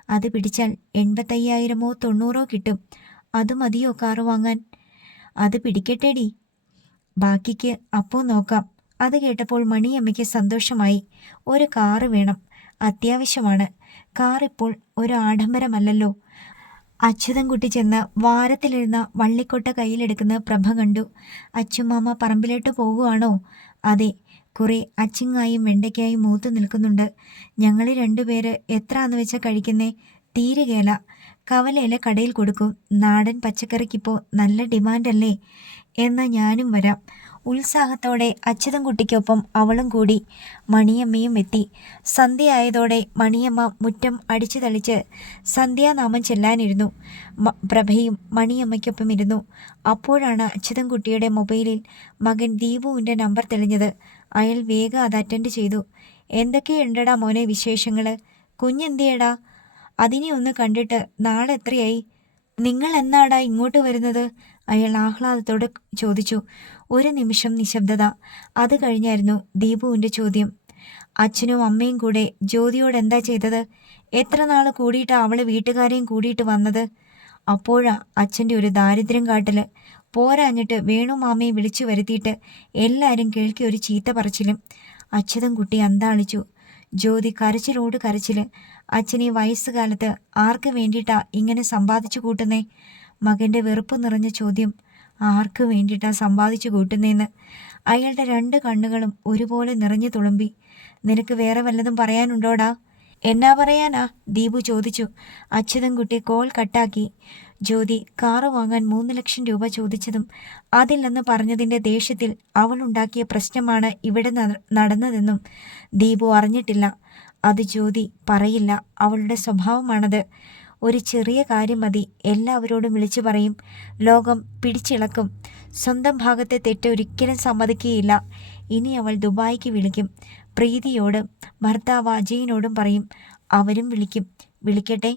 അത് പിടിച്ചാൽ 85,000 90 കിട്ടും. അത് മതിയോ കാറ് വാങ്ങാൻ? അത് പിടിക്കട്ടേടി, ബാക്കിക്ക് അപ്പോൾ നോക്കാം. അത് കേട്ടപ്പോൾ മണിയമ്മയ്ക്ക് സന്തോഷമായി. ഒരു കാറ് വേണം, അത്യാവശ്യമാണ്. കാർ ഇപ്പോൾ ഒരു ആഡംബരമല്ലല്ലോ. അച്യുതൻകുട്ടി ചെന്ന് വാരത്തിലിരുന്ന വള്ളിക്കൊട്ട കയ്യിലെടുക്കുന്ന പ്രഭ കണ്ടു. അച്ചുമാമ പറമ്പിലോട്ട് പോകുവാണോ? അതെ, കുറേ അച്ചിങ്ങായും വെണ്ടയ്ക്കായും മൂത്തു നിൽക്കുന്നുണ്ട്. ഞങ്ങൾ 2 പേര് എത്രാന്ന് വെച്ചാൽ കഴിക്കുന്നേ? തീരുകേല. കവലയിലെ കടയിൽ കൊടുക്കും. നാടൻ പച്ചക്കറിക്കിപ്പോൾ നല്ല ഡിമാൻഡല്ലേ. എന്നാൽ ഞാനും വരാം. ഉത്സാഹത്തോടെ അച്യുതൻകുട്ടിക്കൊപ്പം അവളും കൂടി. മണിയമ്മയും എത്തി. സന്ധ്യയായതോടെ മണിയമ്മ മുറ്റം അടിച്ചു തളിച്ച് സന്ധ്യാനാമം ചെല്ലാനിരുന്നു. പ്രഭയും മണിയമ്മയ്ക്കൊപ്പം ഇരുന്നു. അപ്പോഴാണ് അച്യുതൻകുട്ടിയുടെ മൊബൈലിൽ മകൻ ദീപുവിൻ്റെ നമ്പർ തെളിഞ്ഞത്. അയാൾ വേഗം അത് അറ്റൻഡ് ചെയ്തു. എന്തൊക്കെയുണ്ടടാ മോനെ വിശേഷങ്ങൾ? കുഞ്ഞെന്തിയടാ? അതിനെ ഒന്ന് കണ്ടിട്ട് നാളെ എത്രയായി? നിങ്ങൾ എന്നാടാ ഇങ്ങോട്ട് വരുന്നത്? അയാൾ ആഹ്ലാദത്തോടെ ചോദിച്ചു. ഒരു നിമിഷം നിശബ്ദത. അത് കഴിഞ്ഞായിരുന്നു ദീപുവിൻ്റെ ചോദ്യം. അച്ഛനും അമ്മയും കൂടെ ജ്യോതിയോട് എന്താ ചെയ്തത്? എത്ര നാൾ കൂടിയിട്ടാ അവള് വീട്ടുകാരെയും കൂടിയിട്ട് വന്നത്? അപ്പോഴാ അച്ഛൻ്റെ ഒരു ദാരിദ്ര്യം കാട്ടല്. പോരാഞ്ഞിട്ട് വേണു മാമയെ വിളിച്ചു വരുത്തിയിട്ട് എല്ലാവരും കേൾക്കി ഒരു ചീത്ത പറച്ചിലും. അച്യുതൻകുട്ടി അന്താളിച്ചു. ജ്യോതി കരച്ചിലോട് കരച്ചിൽ. അച്ഛനീ വയസ്സുകാലത്ത് ആർക്ക് വേണ്ടിയിട്ടാ ഇങ്ങനെ സമ്പാദിച്ചു കൂട്ടുന്നേ? മകൻ്റെ വെറുപ്പ് നിറഞ്ഞ ചോദ്യം. ആർക്ക് വേണ്ടിയിട്ടാ സമ്പാദിച്ചു കൂട്ടുന്നേന്ന്? അയാളുടെ 2 കണ്ണുകളും ഒരുപോലെ നിറഞ്ഞു തുളുമ്പി. നിനക്ക് വേറെ വല്ലതും പറയാനുണ്ടോടാ? എന്നാ പറയാനാ? ദീപു ചോദിച്ചു. അച്യുതൻകുട്ടി കോൾ കട്ടാക്കി. ജ്യോതി കാറ് വാങ്ങാൻ 3 ലക്ഷം രൂപ ചോദിച്ചതും അതില്ലെന്ന് പറഞ്ഞതിൻ്റെ ദേഷ്യത്തിൽ അവളുണ്ടാക്കിയ പ്രശ്നമാണ് ഇവിടെ നടന്നതെന്നും ദീപു അറിഞ്ഞിട്ടില്ല. അത് ജ്യോതി പറയില്ല. അവളുടെ സ്വഭാവമാണത്. ഒരു ചെറിയ കാര്യം മതി എല്ലാവരോടും വിളിച്ചു പറയും. ലോകം പിടിച്ചിളക്കും. സ്വന്തം ഭാഗത്തെ തെറ്റ് ഒരിക്കലും സമ്മതിക്കുകയില്ല. ഇനി അവൾ ദുബായിക്ക് വിളിക്കും. പ്രീതിയോടും ഭർത്താവ് അജയിനോടും പറയും. അവരും വിളിക്കും. വിളിക്കട്ടെ.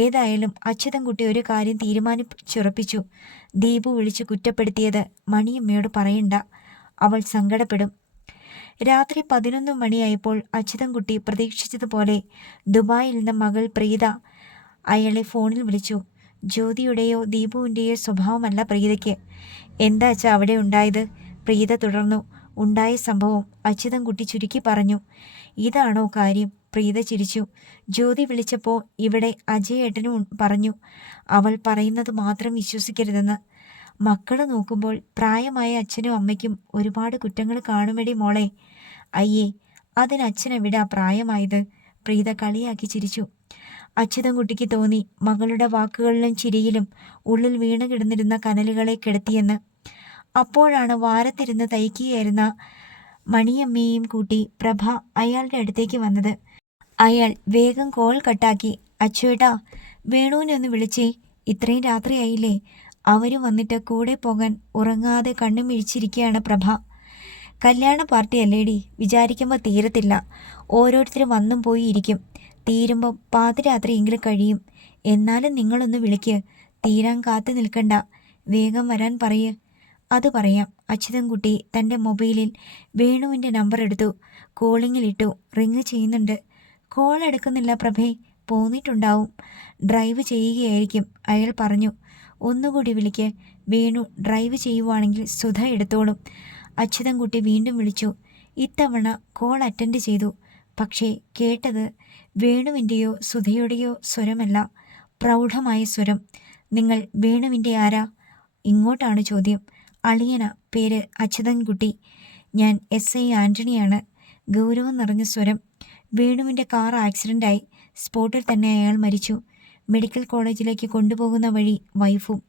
ഏതായാലും അച്യുതൻകുട്ടി ഒരു കാര്യം തീരുമാനിച്ചുറപ്പിച്ചു. ദീപു വിളിച്ച് കുറ്റപ്പെടുത്തിയത് മണിയമ്മയോട് പറയണ്ട. അവൾ സങ്കടപ്പെടും. രാത്രി 11 മണിയായപ്പോൾ അച്യുതൻകുട്ടി പ്രതീക്ഷിച്ചതുപോലെ ദുബായിൽ നിന്ന് മകൾ പ്രീത അയാളെ ഫോണിൽ വിളിച്ചു. ജ്യോതിയുടെയോ ദീപുവിൻ്റെയോ സ്വഭാവമല്ല പ്രീതയ്ക്ക്. എന്താ അച്ഛാ അവിടെ ഉണ്ടായത്? പ്രീത തുടർന്നു. ഉണ്ടായ സംഭവം അച്യുതൻകുട്ടി ചുരുക്കി പറഞ്ഞു. ഇതാണോ കാര്യം? പ്രീത ചിരിച്ചു. ജ്യോതി വിളിച്ചപ്പോൾ ഇവിടെ അജയേട്ടനും പറഞ്ഞു അവൾ പറയുന്നത് മാത്രം വിശ്വസിക്കരുതെന്ന്. മക്കളെ നോക്കുമ്പോൾ പ്രായമായ അച്ഛനും അമ്മയ്ക്കും ഒരുപാട് കുറ്റങ്ങൾ കാണുമെടി മോളെ. അയ്യേ, അതിന് അച്ഛനെവിടാ പ്രായമായത്? പ്രീത കളിയാക്കി ചിരിച്ചു. അച്യുതൻകുട്ടിക്ക് തോന്നി മകളുടെ വാക്കുകളിലും ചിരിയിലും ഉള്ളിൽ വീണ് കിടന്നിരുന്ന കനലുകളെ കെടുത്തിയെന്ന്. അപ്പോഴാണ് വാരത്തിരുന്ന് തയ്ക്കുകയായിരുന്ന മണിയമ്മയെയും കൂട്ടി പ്രഭ അയാളുടെ അടുത്തേക്ക് വന്നത്. അയാൾ വേഗം കോൾ കട്ടാക്കി. അച്ചുവേട്ടാ, വേണുവിനെ ഒന്ന് വിളിച്ചേ. ഇത്രയും രാത്രിയായില്ലേ? അവരും വന്നിട്ട് കൂടെ പോകാൻ ഉറങ്ങാതെ കണ്ണും മിഴിച്ചിരിക്കുകയാണ് പ്രഭ. കല്യാണ പാർട്ടിയല്ലേടി, വിചാരിക്കുമ്പോൾ തീരത്തില്ല. ഓരോരുത്തരും വന്നും പോയി ഇരിക്കും. തീരുമ്പം പാതിരാത്രിയെങ്കിലും കഴിയും. എന്നാലും നിങ്ങളൊന്ന് വിളിക്ക്. തീരാൻ കാത്തു നിൽക്കണ്ട. വേഗം വരാൻ പറയ്. അത് പറയാം. അച്യുതൻകുട്ടി തൻ്റെ മൊബൈലിൽ വേണുവിൻ്റെ നമ്പർ എടുത്തു. കോളിങ്ങിലിട്ടു. റിങ് ചെയ്യുന്നുണ്ട്. കോൾ എടുക്കുന്നില്ല പ്രഭേ. പോന്നിട്ടുണ്ടാവും. ഡ്രൈവ് ചെയ്യുകയായിരിക്കും. അയാൾ പറഞ്ഞു. ഒന്നുകൂടി വിളിക്ക്. വേണു ഡ്രൈവ് ചെയ്യുവാണെങ്കിൽ സുധ എടുത്തോളും. അച്യുതൻകുട്ടി വീണ്ടും വിളിച്ചു. ഇത്തവണ കോൾ അറ്റൻഡ് ചെയ്തു. പക്ഷേ കേട്ടത് വേണുവിൻ്റെയോ സുധയുടെയോ സ്വരമല്ല, പ്രൗഢമായ സ്വരം. നിങ്ങൾ വേണുവിൻ്റെ ആരാ? ഇങ്ങോട്ടാണ് ചോദ്യം. അളിയന. പേര് അച്യുതൻകുട്ടി. ഞാൻ SI ആൻ്റണിയാണ്. ഗൗരവം നിറഞ്ഞ സ്വരം. വേണുവിൻ്റെ കാർ ആക്സിഡൻ്റായി. സ്പോട്ടിൽ തന്നെ അയാൾ മരിച്ചു. മെഡിക്കൽ കോളേജിലേക്ക് കൊണ്ടുപോകുന്ന വഴി വൈഫും.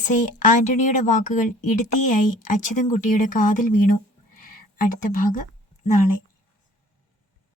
SI ആൻ്റണിയുടെ വാക്കുകൾ ഇടുത്തിയായി അച്യുതൻകുട്ടിയുടെ കാതിൽ വീണു. അടുത്ത ഭാഗം നാളെ.